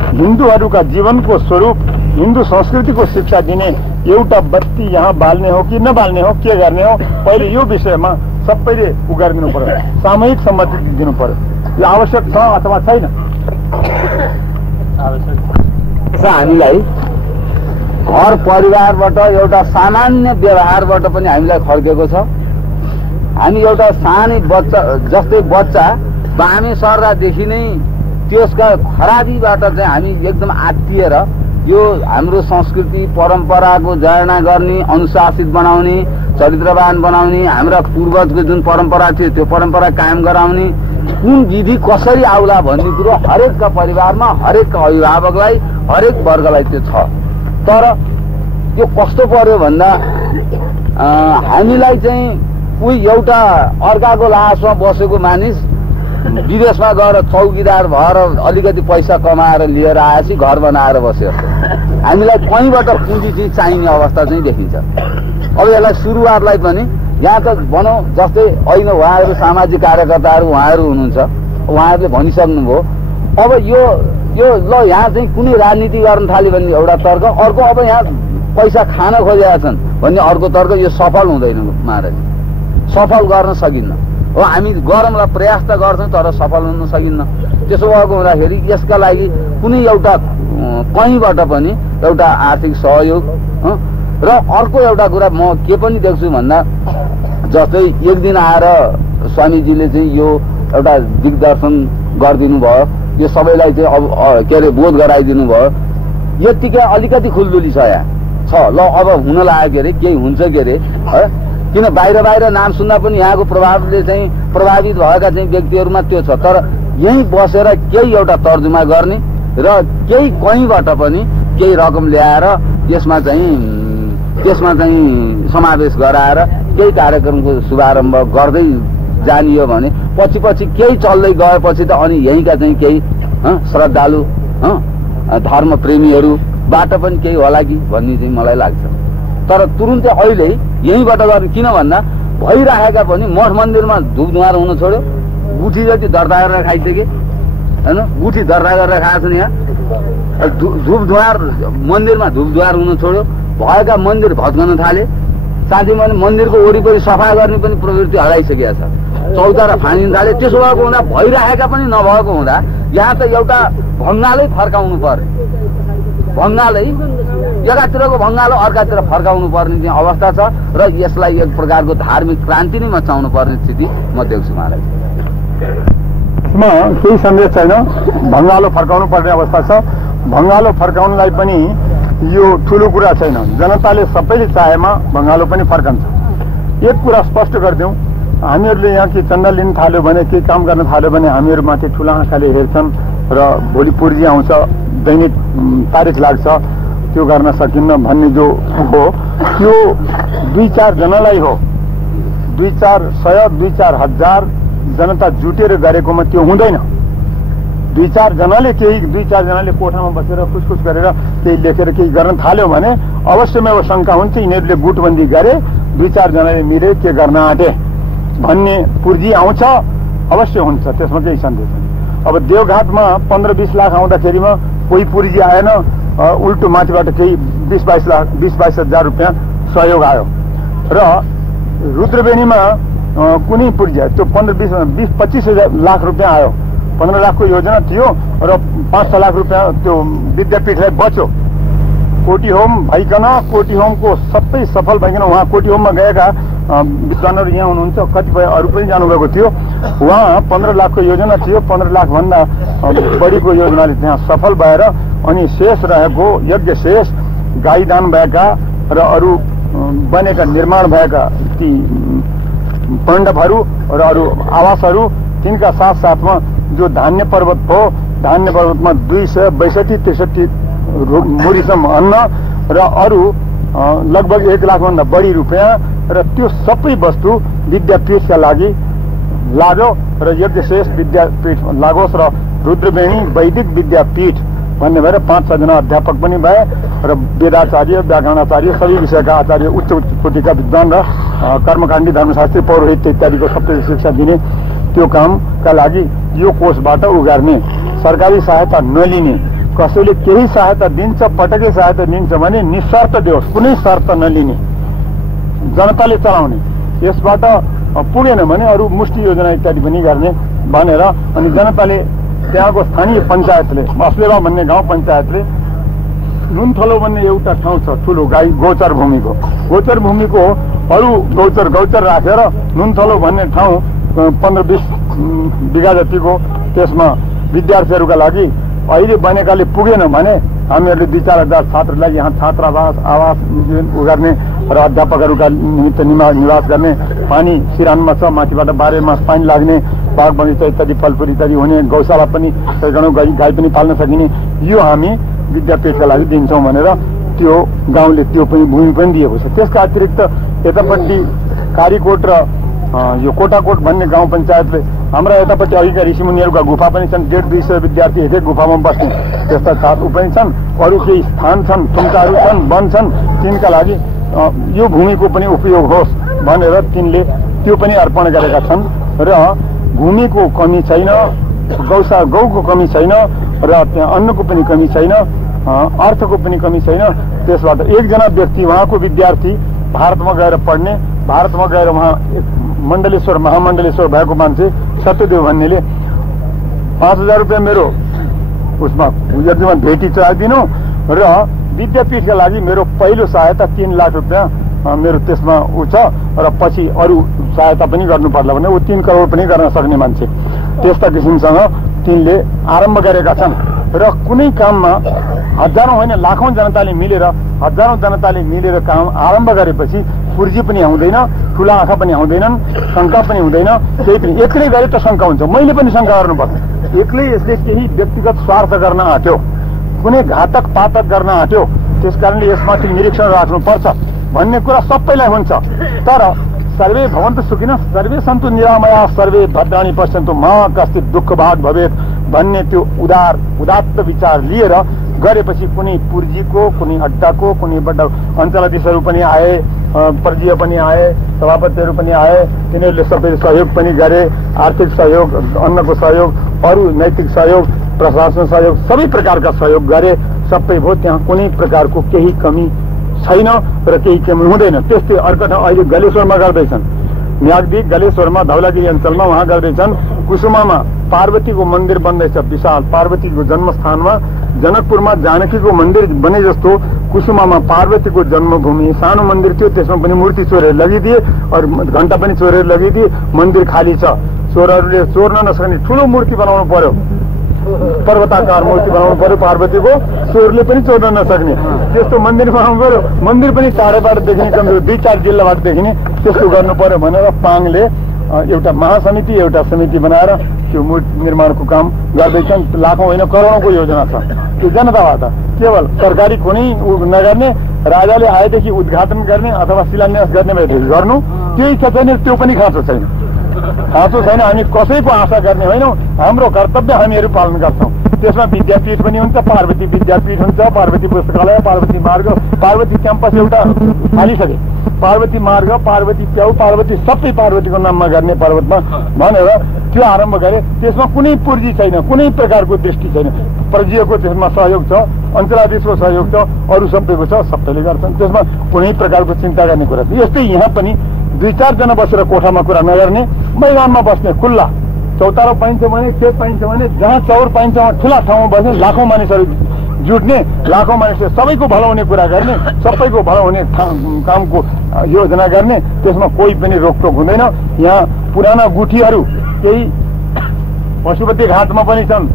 हिन्दूहरूका जीवनको स्वरूप, हिन्दू संस्कृतिको शिक्षा दिने एउटा बत्ती यहाँ बाल्ने हो कि नबाल्ने हो, के गर्ने हो, पहिले यो विषयमा सबैले उ गरिदिनु पर्यो, सामूहिक सम्मति दिनु पर्यो। यो आवश्यक छ अथवा छैन? हामीलाई घर परिवारबाट एउटा सामान्य व्यवहारबाट पनि हामीलाई खर्केको छ। हामी एउटा सानै बच्चा जस्तै बच्चा बामे सर्दादेखि नै त्यसका खराबीबाट चाहिँ हामी एकदम आत्तिएर यो हाम्रो संस्कृति परम्पराको जर्ना गर्ने, अनुशासित बनाउने, चरित्रवान बनाउने, हाम्रा पूर्वजको जुन परम्परा थियो त्यो परम्परा कायम गराउने कुन विधि कसरी आउला भन्ने कुरो हरेकका परिवारमा, हरेकका अभिभावकलाई, हरेक वर्गलाई त्यो छ। तर यो कस्तो पर्यो भन्दा हामीलाई चाहिँ कोही एउटा अर्काको लासमा बसेको मानिस विदेशमा गएर चौकीदार भएर अलिकति पैसा कमाएर लिएर आएपछि घर बनाएर बस्यो। हामीलाई कहीँबाट पुँजी चाहिँ चाहिने अवस्था चाहिँ देखिन्छ। अब यसलाई सुरुवातलाई पनि यहाँ त भनौँ जस्तै होइन, उहाँहरू सामाजिक कार्यकर्ताहरू उहाँहरू हुनुहुन्छ, उहाँहरूले भनिसक्नुभयो। अब यो ल यहाँ चाहिँ कुनै राजनीति गर्न थाल्यो भने एउटा तर्क, अर्को अब यहाँ पैसा खान खोजेका छन् भन्ने अर्को तर्क। यो सफल हुँदैन महाराज, सफल गर्न सकिन्न हो। हामी गरौँला, प्रयास त गर्छौँ तर सफल हुन सकिन्न। त्यसो भएको हुँदाखेरि यसका लागि कुनै एउटा कहीँबाट पनि एउटा आर्थिक सहयोग र अर्को एउटा कुरा म के पनि देख्छु भन्दा जस्तै एक दिन आएर स्वामीजीले चाहिँ यो एउटा दिग्दर्शन गरिदिनु भयो, यो सबैलाई चाहिँ अब के अरे बोध गराइदिनु भयो। यतिकै अलिकति खुल्दुली छ यहाँ छ, ल अब हुन लाग्यो के अरे, केही हुन्छ के अरे है। किन बाहिर बाहिर नाम सुन्दा पनि यहाँको प्रभावले चाहिँ प्रभावित भएका चाहिँ व्यक्तिहरूमा त्यो छ। तर यहीँ बसेर केही एउटा तर्जुमा गर्ने र केही कहीँबाट पनि केही रकम ल्याएर यसमा चाहिँ समावेश गराएर केही कार्यक्रमको शुभारम्भ गर्दै जानियो भने पछि पछि केही चल्दै गएपछि त अनि यहीँका चाहिँ केही श्रद्धालु धर्म प्रेमीहरूबाट पनि केही होला कि भन्ने चाहिँ मलाई लाग्छ। तर तुरुन्तै अहिले यहीँबाट गर्ने, किन भन्दा भइराखेका पनि मठ मन्दिरमा धुपधुवार हुन छोड्यो। गुठी जति दर्ता गरेर खाइसके होइन, गुठी दर्ता गरेर खाएको छन्। यहाँ धुपधुवार मन्दिरमा धुपधुवार हुन छोड्यो, भएका मन्दिर भत्कन थाले। साथी भने मन्दिरको वरिपरि सफा गर्ने पनि प्रवृत्ति हराइसकेको छ, चौतारा फानिन थाले। त्यसो भएको हुँदा भइराखेका पनि नभएको हुँदा यहाँ त एउटा भङ्गालै फर्काउनु पर्यो, भङ्गालै एकातिरको भङ्गालो अर्कातिर फर्काउनु पर्ने चाहिँ अवस्था छ। र यसलाई एक प्रकारको धार्मिक क्रान्ति नै मचाउनु पर्ने स्थिति म देख्छु महाराज। यसमा केही सन्देह छैन, भङ्गालो फर्काउनु पर्ने अवस्था छ। भङ्गालो फर्काउनलाई पनि यो ठुलो कुरा छैन। जनताले सबैले चाहेमा भङ्गालो पनि फर्कन्छ। एक कुरा स्पष्ट गरिदिउँ, हामीहरूले यहाँ के चन्दा लिन थाल्यो भने, के काम गर्न थाल्यो भने हामीहरूमाथि ठुला आँखाले हेर्छन् र भोलि पुर्जी आउँछ, दैनिक तारिख लाग्छ, त्यो गर्न सकिन्न भन्ने जो हो त्यो 2-4 जनालाई हो। 2-4 हजार जनता जुटेर गरेकोमा त्यो हुँदैन। 2-4 जनाले कोठामा बसेर खुसखुस गरेर केही लेखेर केही गर्न थाल्यो भने अवश्यमै अब शङ्का हुन्छ यिनीहरूले गुटबन्दी गरे, 2-4 जनाले मिले के गर्न आँटे भन्ने पुर्जी आउँछ, अवश्य हुन्छ, त्यसमा केही सन्देह छैन। अब देवघाटमा 15-20 लाख आउँदाखेरिमा कोही पुर्जी आएन, उल्टो माथिबाट केही 20-22 हजार रुपियाँ सहयोग आयो र रुद्रबेनीमा कुनै पुर्जी आयो त्यो 15-20-25 लाख रुपियाँ आयो। 15 लाखको योजना थियो र 5-6 लाख रुपियाँ त्यो विद्यापीठलाई बच्यो। कोटी होम भइकन, कोटी होमको सबै सफल भइकन उहाँ कोटी होममा गएका विद्वानहरू यहाँ हुनुहुन्छ, कतिपय अरू पनि जानुभएको थियो। उहाँ 15 लाखको योजना थियो, 15 लाख भन्दा बढीको योजनाले त्यहाँ सफल भएर अनि शेष रहेको यज्ञ शेष गाईदान भएका र अरू बनेका निर्माण भएका ती मण्डपहरू र अरू आवासहरू तिनका साथसाथमा जो धान्य पर्वत हो, धान्य पर्वतमा 262-63 मुरीसम्म अन्न र अरू लगभग 1 लाखभन्दा बढी रुपियाँ र त्यो सबै वस्तु विद्यापीठका लागि लाग्यो र यज्ञशेष विद्यापीठ लागोस् र रुद्रबेणी वैदिक विद्यापीठ भन्ने भएर 5-6 जना अध्यापक पनि भए र वेदाचार्य, व्याकरणाचार्य, सबै विषयका आचार्य, उच्च कोटिका विद्वान र कर्मकाण्डी, धर्मशास्त्री, पौरोहित्य इत्यादिको सबै शिक्षा दिने त्यो कामका लागि यो कोषबाट उगार्ने, सरकारी सहायता नलिने, कसैले केही सहायता दिन्छ, पटकै सहायता दिन्छ भने निशर्त दियोस्, कुनै शर्त नलिने, जनताले चलाउने, यसबाट पुगेन भने अरू मुष्टि योजना इत्यादि पनि गर्ने भनेर अनि जनताले त्यहाँको स्थानीय पञ्चायतले, अस्लेवा भन्ने गाउँ पञ्चायतले नुनथलो भन्ने एउटा ठाउँ छ ठुलो गोचर भूमिको अरू गौचर राखेर नुनथलो भन्ने ठाउँ 15-20 बिघा जतिको त्यसमा विद्यार्थीहरूका लागि अहिले बनेकाले पुगेन भने हामीहरूले 2-4 हजार छात्रलाई यहाँ छात्रावास आवास गर्ने र अध्यापकहरूका निमित्त निवास गर्ने, पानी सिरानमा छ, माथिबाट 12 मास पानी लाग्ने, बाग बगैँचा इत्यादि फलफुल इत्यादि हुने, गौशाला पनि गाई पनि पाल्न सकिने, यो हामी विद्यापीठका लागि दिन्छौँ भनेर त्यो गाउँले त्यो पनि भूमि पनि दिएको छ। त्यसका अतिरिक्त यतापट्टि कालीकोट र यो कोटाकोट भन्ने गाउँ पञ्चायतले हाम्रा यतापट्टि अघिका ऋषिमुनिहरूका गुफा पनि छन्, 150 विद्यार्थी एकै गुफामा बस्ने त्यस्ता छात्र पनि छन्, अरू केही स्थान छन्, थुम्काहरू छन्, वन छन्, तिनका लागि यो भूमिको पनि उपयोग होस् भनेर तिनले त्यो पनि अर्पण गरेका छन् र भूमिको कमी छैन, गौको कमी छैन र त्यहाँ अन्नको पनि कमी छैन, अर्थको पनि कमी छैन। त्यसबाट एकजना व्यक्ति उहाँको विद्यार्थी भारतमा गएर पढ्ने, भारतमा गएर उहाँ मण्डलेश्वर महामण्डलेश्वर भएको मान्छे सत्यदेव भन्नेले 5000 रुपियाँ मेरो उसमा यज्ञमा भेटी चढाइदिनु र विद्यापीठका लागि मेरो पहिलो सहायता 3 लाख रुपियाँ मेरो त्यसमा छ र पछि अरू सहायता पनि गर्नु पर्ला भने ऊ 3 करोड पनि गर्न सक्ने मान्छे, त्यस्ता किसिमसँग तिनले आरम्भ गरेका छन् र कुनै काममा हजारौं होइन लाखौं जनताले मिलेर काम आरम्भ गरेपछि पुर्जी पनि आउँदैन, ठुला आँखा पनि आउँदैनन्, शङ्का पनि हुँदैन, केही पनि। एक्लै गरे त शङ्का हुन्छ, मैले पनि शङ्का गर्नुपर्छ, एक्लै यसले केही व्यक्तिगत स्वार्थ गर्न आँट्यो, कुनै घातक पातक गर्न आँट्यो, त्यसकारणले यसमाथि निरीक्षण राख्नुपर्छ भन्ने कुरा सबैलाई हुन्छ। तर सर्वे भवन्तु सुखिनः सर्वे सन्तु निरामया सर्वे भद्राणि पश्यन्तु मा कश्चित् दुःख भाग भवेत् भन्ने त्यो उदात्त विचार लिएर गरेपछि कुनै पुर्जीको, कुनै अड्डाको, कुनै बड्डा अञ्चलाधीशहरू पनि आए, पर्जीय पनि आए, सभापतिहरू पनि आए, तिनीहरूले सबै सहयोग पनि गरे, आर्थिक सहयोग, अन्नको सहयोग, अरू नैतिक सहयोग, प्रशासन सहयोग, सबै प्रकारका सहयोग गरे, सबै भयो। त्यहाँ कुनै प्रकारको केही कमी छैन र केही कमी हुँदैन। त्यस्तै अर्को ठाउँ अहिले गलेश्वरमा गर्दैछन्, म्याग्दी गलेश्वरमा धौलागिरी अञ्चलमा उहाँ गर्दैछन्। कुसुमामा पार्वतीको मन्दिर बन्दैछ, विशाल पार्वतीको जन्मस्थानमा। जनकपुरमा जानकीको मन्दिर बने जस्तो कुसुमामा पार्वतीको जन्मभूमि सानो मन्दिर थियो, त्यसमा पनि मूर्ति चोरेर लगिदिए अरू घण्टा पनि चोरेर लगिदिए, मन्दिर खाली छ, चोरहरूले चोर्न नसक्ने ठुलो मूर्ति बनाउनु पर्यो, पर्वताकार मूर्ति बनाउनु पर्यो पार्वतीको, चोरले पनि चोर्न नसक्ने त्यस्तो मन्दिर बनाउनु पर्यो, मन्दिर पनि टाढाबाट देखिने, कमजोर 2-4 जिल्लाबाट देखिने, त्यस्तो गर्नु पर्यो भनेर पाङले एउटा महासमिति, एउटा समिति बनाएर त्यो मूर्ति निर्माणको काम गर्दैछन्। लाखौं होइन करोडौंको योजना छ। त्यो जनताबाट केवल सरकारी कुनै नगर्ने, राजाले आएदेखि उद्घाटन गर्ने अथवा शिलान्यास गर्ने भएदेखि गर्नु त्यही छ छैन त्यो पनि खाँचो छैन। हामी कसैको आशा गर्ने होइनौँ, हाम्रो कर्तव्य हामीहरू पालन गर्छौँ। त्यसमा विद्यापीठ पनि हुन्छ, पार्वती विद्यापीठ हुन्छ, पार्वती पुस्तकालय, पार्वती मार्ग, पार्वती क्याम्पस एउटा हालिसके, पार्वती मार्ग, पार्वती प्याउ, पार्वती सबै पार्वतीको नाममा गर्ने पर्वतमा भनेर त्यो आरम्भ गरे। त्यसमा कुनै पूर्जी छैन, कुनै प्रकारको दृष्टि छैन। प्रजीयको त्यसमा सहयोग छ, अञ्चलाधीशको सहयोग छ, अरू सबैको छ, सबैले गर्छन्। त्यसमा कुनै प्रकारको चिन्ता गर्ने कुरा छ। यस्तै यहाँ पनि 2-4 जना बसेर कोठामा कुरा नगर्ने, मैदानमा बस्ने, खुल्ला चौतारो पाइन्छ भने, खेत पाइन्छ भने, जहाँ चौर पाइन्छ वहाँ ठुला ठाउँमा बस्ने, लाखौँ मानिसहरू जुट्ने, लाखौँ मानिसले सबैको भलो हुने कुरा गर्ने, सबैको भलो हुने कामको योजना गर्ने, त्यसमा कोही पनि रोकटोक हुँदैन। यहाँ पुराना गुठीहरू केही पशुपति घाटमा पनि छन्,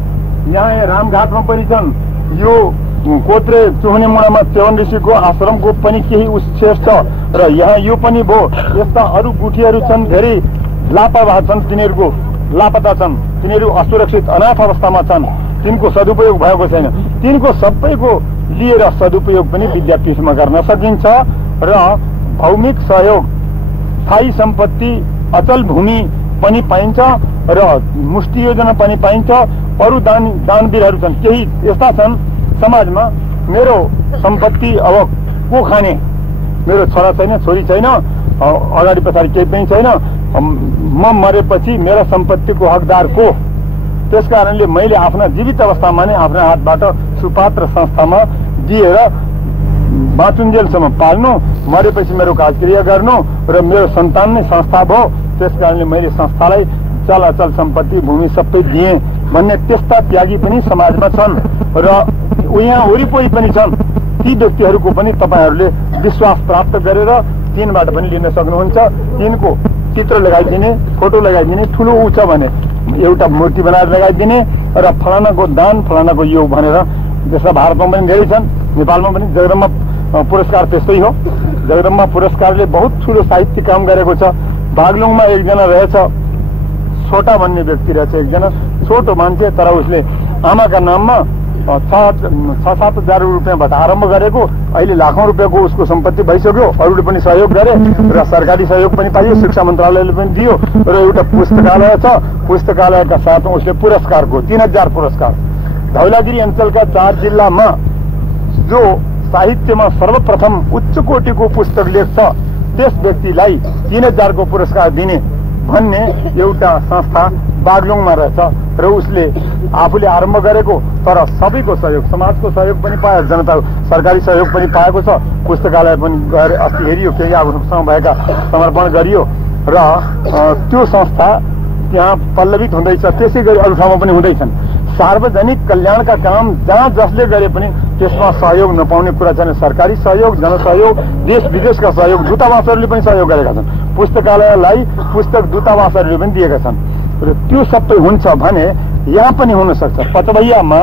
यहाँ रामघाटमा पनि छन्, यो कोत्रे चुहने मुडामा च्यवन ऋषिको आश्रमको पनि केही उच्छेष छ र यहाँ यो पनि भयो। यस्ता अरू गुठीहरू छन्, धेरै लापरवाह छन्, तिनीहरूको लापता छन्, तिनीहरू असुरक्षित अनाथ अवस्थामा छन्, तिनको सदुपयोग भएको छैन। तिनको सबैको लिएर सदुपयोग पनि विद्यापीठमा गर्न सकिन्छ र भौमिक सहयोग, स्थायी सम्पत्ति, अचल भूमि पनि पाइन्छ र मुष्टि योजना पनि पाइन्छ। अरू दानवीरहरू छन्, केही यस्ता छन् समाजमा, मेरो सम्पत्ति अब को खाने, मेरो छोरा छैन, छोरी छैन, अगाडि पछाडि केही पनि छैन, म मरेपछि मेरो सम्पत्तिको हकदार को? त्यस कारणले मैले आफ्ना जीवित अवस्थामा नै आफ्ना हातबाट सुपात्र संस्थामा दिएर बाँचुन्जेलसम्म पाल्नु, मरेपछि मेरो कार्यक्रिया गर्नु र मेरो सन्तान नै संस्था भयो। त्यस कारणले मैले संस्थालाई चल अचल सम्पत्ति, भूमि सबै दिएँ भन्ने त्यस्ता त्यागी पनि समाजमा छन् र यहाँ वरिपरि पनि छन्। ती व्यक्तिहरूको पनि तपाईँहरूले विश्वास प्राप्त गरेर तिनबाट पनि लिन सक्नुहुन्छ। तिनको चित्र लगाइदिने, फोटो लगाइदिने, ठुलो ऊ छ भने एउटा मूर्ति बनाएर लगाइदिने र फलानाको दान, फलानाको यो भनेर। जस्ता भारतमा पनि धेरै छन्, नेपालमा पनि जगदम्बा पुरस्कार त्यस्तै हो। जगदम्बा पुरस्कारले बहुत ठुलो साहित्य काम गरेको छ। बागलुङमा एकजना रहेछ, छोटा भन्ने व्यक्ति रहेछ, एकजना छोटो मान्छे, तर उसले आमाका नाममा 6-7 हजार रुपियाँबाट आरम्भ गरेको, अहिले लाखौं रुपियाँको उसको सम्पत्ति भइसक्यो। अरूले पनि सहयोग गरे र सरकारी सहयोग पनि पाइयो, शिक्षा मन्त्रालयले पनि दियो र एउटा पुस्तकालय छ। पुस्तकालयका साथमा उसले पुरस्कारको 3000 पुरस्कार, धौलागिरी अञ्चलका 4 जिल्लामा जो साहित्यमा सर्वप्रथम उच्च कोटिको पुस्तक लेख्छ त्यस व्यक्तिलाई 3000 को पुरस्कार दिने भन्ने एउटा संस्था बागलुङमा रहेछ र उसले आफूले आरम्भ गरेको, तर सबैको सहयोग, समाजको सहयोग पनि पायो, जनता सरकारी सहयोग पनि पाएको छ। पुस्तकालय पनि गएर अस्ति हेरियो, केही आफूसँग भएका समर्पण गरियो र त्यो संस्था त्यहाँ पल्लवित हुँदैछ। त्यसै गरी अरू ठाउँमा पनि हुँदैछन्। सार्वजनिक कल्याणका काम जहाँ जसले गरे पनि त्यसमा सहयोग नपाउने कुरा छैन। सरकारी सहयोग, जनसहयोग, देश विदेशका सहयोग, दूतावासहरूले पनि सहयोग गरेका छन्। पुस्तकालयलाई पुस्तक दूतावासहरूले पनि दिएका छन् र त्यो सबै हुन्छ भने यहाँ पनि हुन सक्छ। पचवैयामा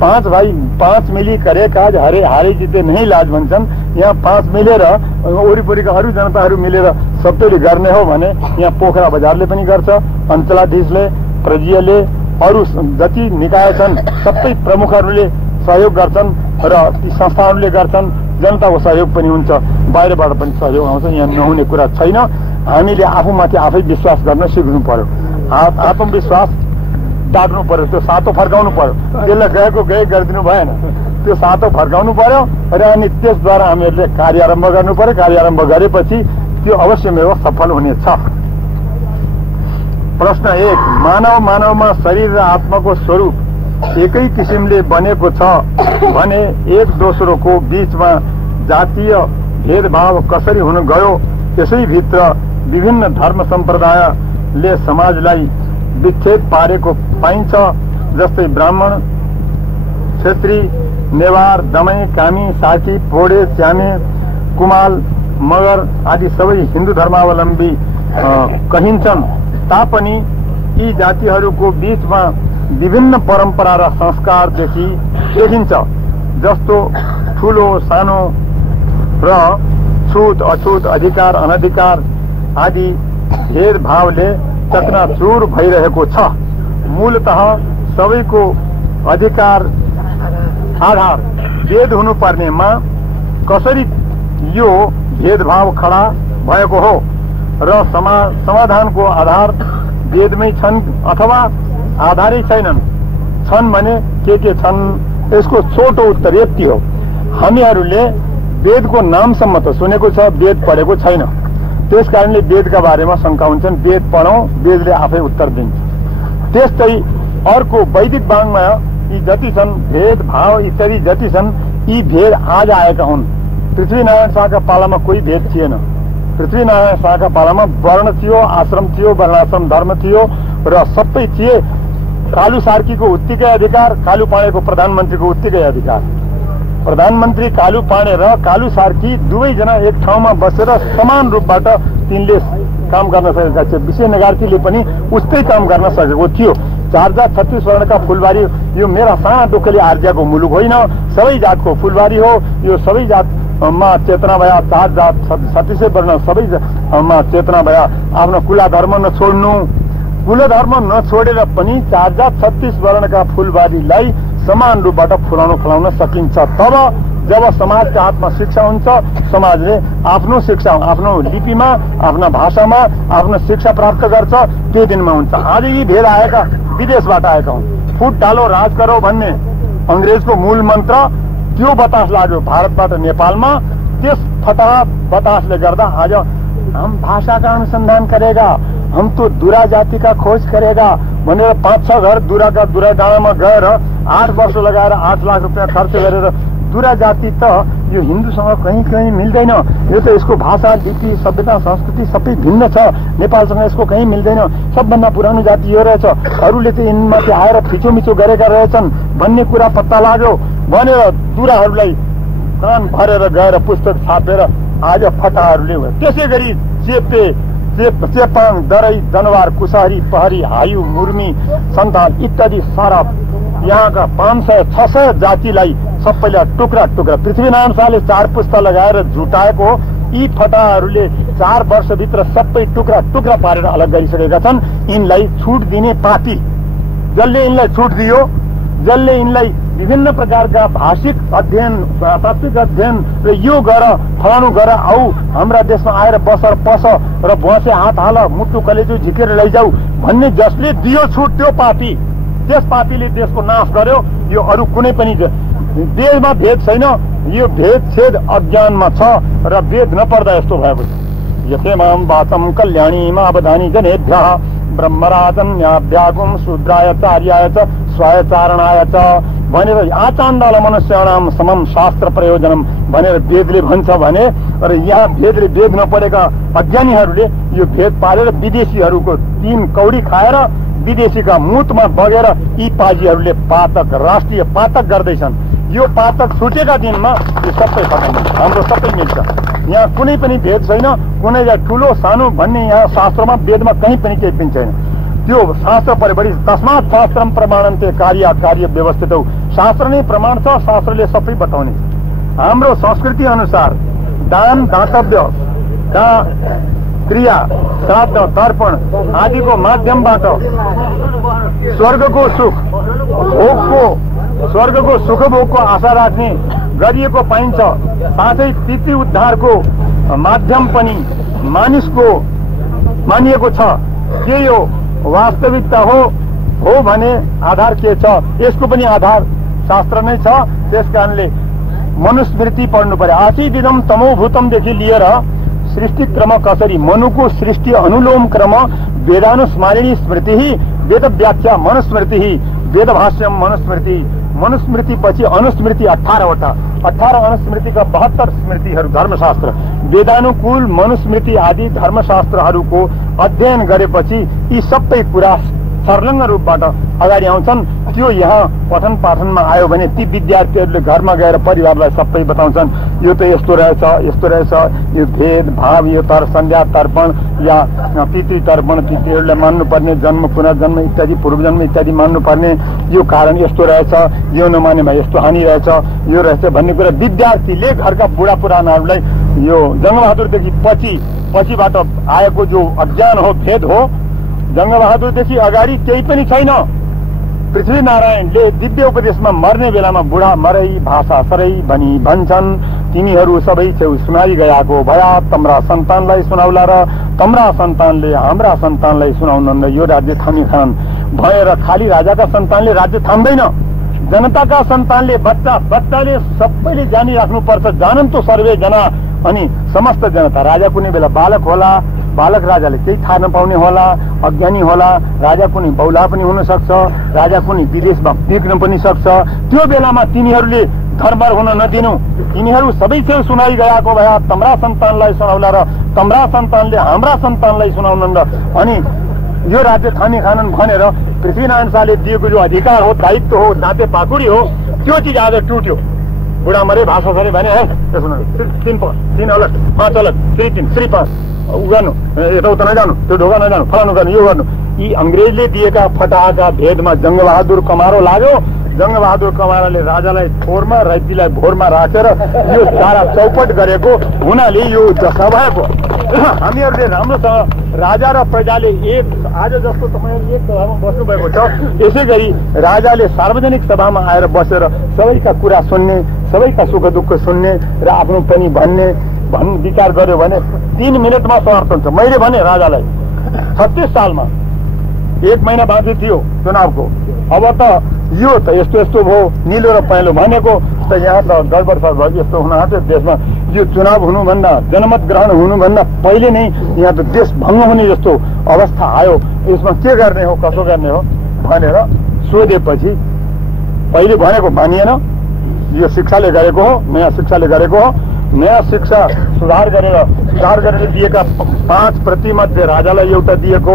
5 भाइ 5 मिली करे काज, हारे जिते नहीं लाज भन्छन्। यहाँ 5 मिलेर वरिपरिका अरू जनताहरू मिलेर सबैले गर्ने हो भने यहाँ पोखरा बजारले पनि गर्छ, अञ्चलाधीशले, प्रजीयले, अरू जति निकाय छन् सबै प्रमुखहरूले सहयोग गर्छन् र ती संस्थाहरूले गर्छन्। जनताको सहयोग पनि हुन्छ, बाहिरबाट पनि सहयोग आउँछ। यहाँ नहुने कुरा छैन। हामीले आफूमाथि आफै विश्वास गर्न सिक्नु पर्यो, आत्मविश्वास डाक्नु पर्यो, त्यो सातो फर्काउनु पर्यो। त्यसलाई गएको गए गरिदिनु भएन, त्यो सातो फर्काउनु पर्यो र अनि त्यसद्वारा हामीहरूले कार्य आरम्भ गर्नु पर्यो। कार्य आरम्भ गरेपछि त्यो अवश्यमेव सफल हुनेछ। प्रश्न 1, मानवमा शरीर र आत्माको स्वरूप एकै किसिमले बनेको छ भने एक दोस्रोको बीचमा जातीय भेदभाव कसरी हुन गयो? त्यसै भित्र विभिन्न धर्म सम्प्रदायले समाजलाई विच्छेद पारेको पाइन्छ। जस्तै ब्राह्मण, क्षेत्री, नेवार, दमाई, कामी, साकी, पोडे, च्यामे, कुमाल, मगर आदि सबै हिन्दू धर्मावलम्बी कहिन्छन् तापनि यी जातिहरूको बीचमा विभिन्न परम्परा र संस्कारदेखि देखिन्छ। जस्तो ठुलो सानो र छुट अछुट, अधिकार अनधिकार आदि भेदभावले चकनाचुर भइरहेको छ। मूलतः सबैको अधिकार आधार वेद हुनुपर्नेमा कसरी यो भेदभाव खडा भएको हो? र समाधानको आधार वेदमै छन् अथवा आधारै छैनन् छन् भने के छन्? यसको छोटो उत्तर यति हो, हामीहरूले वेदको नामसम्म त सुनेको छ, वेद पढेको छैन। त्यस कारणले वेदका बारेमा शंका हुन्छन्। वेद पढौं, वेदले आफै उत्तर दिन्छ। त्यस्तै अर्को वैदिक वाङ्मय यी जति छन् भेद भाव इत्यादि जति छन् यी भेद आज आएका हुन्। पृथ्वीनारायण शाहका पालामा कोही भेद थिएन। पृथ्वीनारायण शाहका पालामा वर्ण थियो, आश्रम थियो, वर्णाश्रम धर्म थियो र सबै थिए। कालु सार्कीको उत्तिकै अधिकार, कालु पाँडेको प्रधानमन्त्रीको उत्तिकै अधिकार। प्रधानमन्त्री कालु पाँडे र कालु सार्की दुवैजना एक ठाउँमा बसेर समान रूपबाट तिनले काम गर्न सकेका थिए। विशेष नगार्कीले पनि उस्तै काम गर्न सकेको थियो। 4 जात 36 वर्णका फुलबारी, यो मेरा साना डोकेले आर्ज्याको मुलुक होइन, सबै जातको फुलबारी हो। यो सबै जातमा चेतना भया, 4 जात 36 वर्ण सबैमा चेतना भया। आफ्नो कुला धर्म नछोड्नु, कुल धर्म नछोडेर पनि 4 जात 36 वर्णका फुलबारीलाई समान रूपबाट फुलाउन सकिन्छ। तब जब समाजका हातमा शिक्षा हुन्छ, समाजले आफ्नो शिक्षा आफ्नो लिपिमा, आफ्ना भाषामा आफ्नो शिक्षा प्राप्त गर्छ, त्यो दिनमा हुन्छ। आज यी भेद आएका विदेशबाट आएका हुन्। फुट डालो राज गरौ भन्ने अंग्रेजको मूल मन्त्र, त्यो बतास लाग्यो भारतबाट नेपालमा। त्यस फटाहा बतासले गर्दा आज हम भाषा का अनुसंधान करेगा, हम तो दुरा जाति का खोज करेगा भनेर 5-6 घर दुरा डाँडामा गएर 8 वर्ष लगाएर 8 लाख रुपियाँ खर्च गरेर दुरा जाति त यो हिन्दूसँग कहीँ मिल्दैन, यो त यसको भाषा लिपि सभ्यता संस्कृति सबै भिन्न छ, नेपालसँग यसको कहीँ मिल्दैन, सबभन्दा पुरानो जाति यो रहेछ, अरूले त यिनमाथि आएर फिचोमिचो गरेका रहेछन् भन्ने कुरा पत्ता लाग्यो भनेर दुराहरूलाई कान भरेर गएर पुस्तक छापेर आज फटाहरूले हो। त्यसै गरी चेपाङ, दरै, जनवार, कुसारी, पहरी, हायु, मुर्मी, सन्ताल इत्यादि सारा यहाँका 500-600 जातिलाई सबैलाई टुक्रा पृथ्वीनारायण शाहले 4 पुस्ता लगाएर झुटाएको यी फटाहरूले 4 वर्षभित्र सबै टुक्रा पारेर अलग गरिसकेका छन्। यिनलाई छुट दिने पार्टी जसले यिनलाई छुट दियो, जसले यिनलाई विभिन्न प्रकारका भाषिक अध्ययन, तात्विक अध्ययन र यो गर फलानु गर, आऊ हाम्रा देशमा आएर बसेर पस र बसे हात हाल मुटु कलेजो झिकेर लैजाऊ भन्ने जसले दियो छुट, त्यो पार्टी, त्यस पार्टीले देशको नाश गर्यो। यो अरू कुनै पनि देशमा भेद छैन, यो भेद छेद अज्ञानमा छ र वेद नपढ्दा यस्तो भएको छ। यथेमाम वाचम कल्याणी मावधानी जनेभ्यः ब्रह्मराजन्याभ्यागुम शूद्राय चार्याय च स्वायचारणाय च भनेर आचाण्डाल मनुष्याणाम समम शास्त्र प्रयोजनम भनेर वेदले भन्छ भने, र यहाँ वेदले वेद नपढेका अज्ञानीहरूले यो भेद पारेर विदेशीहरूको 3 कौडी खाएर विदेशीका मुतमा बगेर यी पाजीहरूले पातक, राष्ट्रिय पातक गर्दैछन्। यो पातक छुटेका दिनमा यो सबै खतम हुन्छ, हाम्रो सबै मिल्छ। यहाँ कुनै पनि भेद छैन, कुनै ठुलो सानो भन्ने यहाँ शास्त्रमा वेदमा कहीँ पनि केही पनि छैन। त्यो शास्त्र परिबढी तस्मात् शास्त्रम प्रमाणन्ते कार्य व्यवस्थित हो। शास्त्र नै प्रमाण छ, शास्त्रले सबै बताउने। हाम्रो संस्कृति अनुसार दान दातव्य का क्रिया, श्राद्ध, तर्पण आदिको माध्यमबाट स्वर्गको सुख भोगको आशा राख्ने गरिएको पाइन्छ। साथै पितृ उद्धारको माध्यम पनि मानिसको मानिएको छ। के यो वास्तविकता हो भने आधार के छ? यसको पनि आधार शास्त्र नै छ। त्यसकारणले मनुस्मृति पढ्नु पर्यो। आसिदिदम तमोभूतमदेखि लिएर सृष्टि क्रम कसरी, मनुको सृष्टि अनुलोम क्रम, वेदानुस्मारिणी स्मृति, वेद व्याख्या मनुस्मृति, वेद भाष्यम मनुस्मृति, मनुस्मृति पछि अनुस्मृति 18वटा, 18 अनुस्मृतिका 72 स्मृतिहरू धर्मशास्त्र, वेदानुकूल मनुस्मृति आदि धर्मशास्त्रहरूको अध्ययन गरेपछि यी सबै कुरा सर्लङ्ग रूपबाट अगाडि आउँछन्। त्यो यहाँ पठन पाठनमा आयो भने ती विद्यार्थीहरूले घरमा गएर परिवारलाई सबै बताउँछन्, यो त यस्तो रहेछ, यो भेद भाव, यो सन्ध्या तर्पण या पितृ तर्पण, पितृहरूले मान्नुपर्ने जन्म पुनर्जन्म इत्यादि पूर्वजन्म इत्यादि मान्नुपर्ने, यो कारण यस्तो रहेछ, यो नमानेमा यस्तो हानि रहेछ, यो रहेछ भन्ने कुरा विद्यार्थीले घरका बुढा पुरानाहरूलाई, यो जङ्गबहादुरदेखि पछिबाट आएको जो अज्ञान हो, भेद हो, जङ्गबहादुरदेखि अगाडि केही पनि छैन। पृथ्वीनारायणले दिव्य उपदेशमा मर्ने बेलामा बुढा मरै भाषा सरै भनी भन्छन्, तिमीहरू सबै छेउ सुनाइ गएको भया तम्रा सन्तानलाई सुनाउला र तम्रा सन्तानले हाम्रा सन्तानलाई सुनाउन यो राज्य थामिखान भएर खाली राजाका सन्तानले राज्य थाम्दैन, जनताका सन्तानले बच्चाले सबैले जानिराख्नुपर्छ। जानन्तु सर्वे जना, अनि समस्त जनता। राजा कुनै बेला बालक होला, बालक राजाले केही थाहा नपाउने होला, अज्ञानी होला, राजा कुनै बौला पनि हुन सक्छ, राजा कुनै विदेशमा बिग्न पनि सक्छ। त्यो बेलामा तिनीहरूले धर्मर हुन नदिनु। तिनीहरू सबै छेउ सुनाइ गएको भए तम्रा सन्तानलाई सुनाउला र तम्रा सन्तानले हाम्रा सन्तानलाई सुनाउन। अनि यो राज्य थामी खानन् भनेर पृथ्वीनारायण शाहले दिएको जो अधिकार हो, दायित्व हो, दाँते पाखुरी हो, त्यो चिज आज टुट्यो। बुढा मरे भाषा सरे भने तीन अलग, 5 अलग, श्री 3, श्री 5 उ गर्नु, यताउता नजानु, त्यो ढोका नजानु, फलानु गर्नु, यो गर्नु। यी अंग्रेजले दिएका फटाहा भेदमा जङ्गबहादुर कमारो लाग्यो। जङ्गबहादुर कमाराले राजालाई फोरमा, रैतीलाई भोरमा राखेर यो सारा चौपट गरेको हुनाले यो दशा भएको। हामीहरूले राम्रोसँग राजा र प्रजाले एक, आज जस्तो तपाईँहरू एक सभामा बस्नु भएको छ, यसै गरी राजाले सार्वजनिक सभामा आएर बसेर सबैका कुरा सुन्ने, सबैका सुख दुःख सुन्ने र आफ्नो पनि भन्ने विचार गर्यो भने 3 मिनटमा समाप्त हुन्छ। मैले भने राजालाई 36 सालमा 1 महिना बाँकी थियो चुनावको, अब त यो त यस्तो यस्तो भयो, निलो र पहेँलो भनेको त यहाँ त गडबड भयो, यस्तो हुन आँट्यो देशमा। यो चुनाव हुनुभन्दा, जनमत ग्रहण हुनुभन्दा पहिले नै यहाँ त देश भङ्ग हुने जस्तो अवस्था आयो। यसमा के गर्ने हो, कसो गर्ने हो भनेर सोधेपछि पहिले भनेको मानिएन। यो शिक्षाले गरेको हो, नयाँ शिक्षाले गरेको हो। नयाँ शिक्षा सुधार गरेर दिएका 5 प्रतिमध्ये राजालाई एउटा दिएको,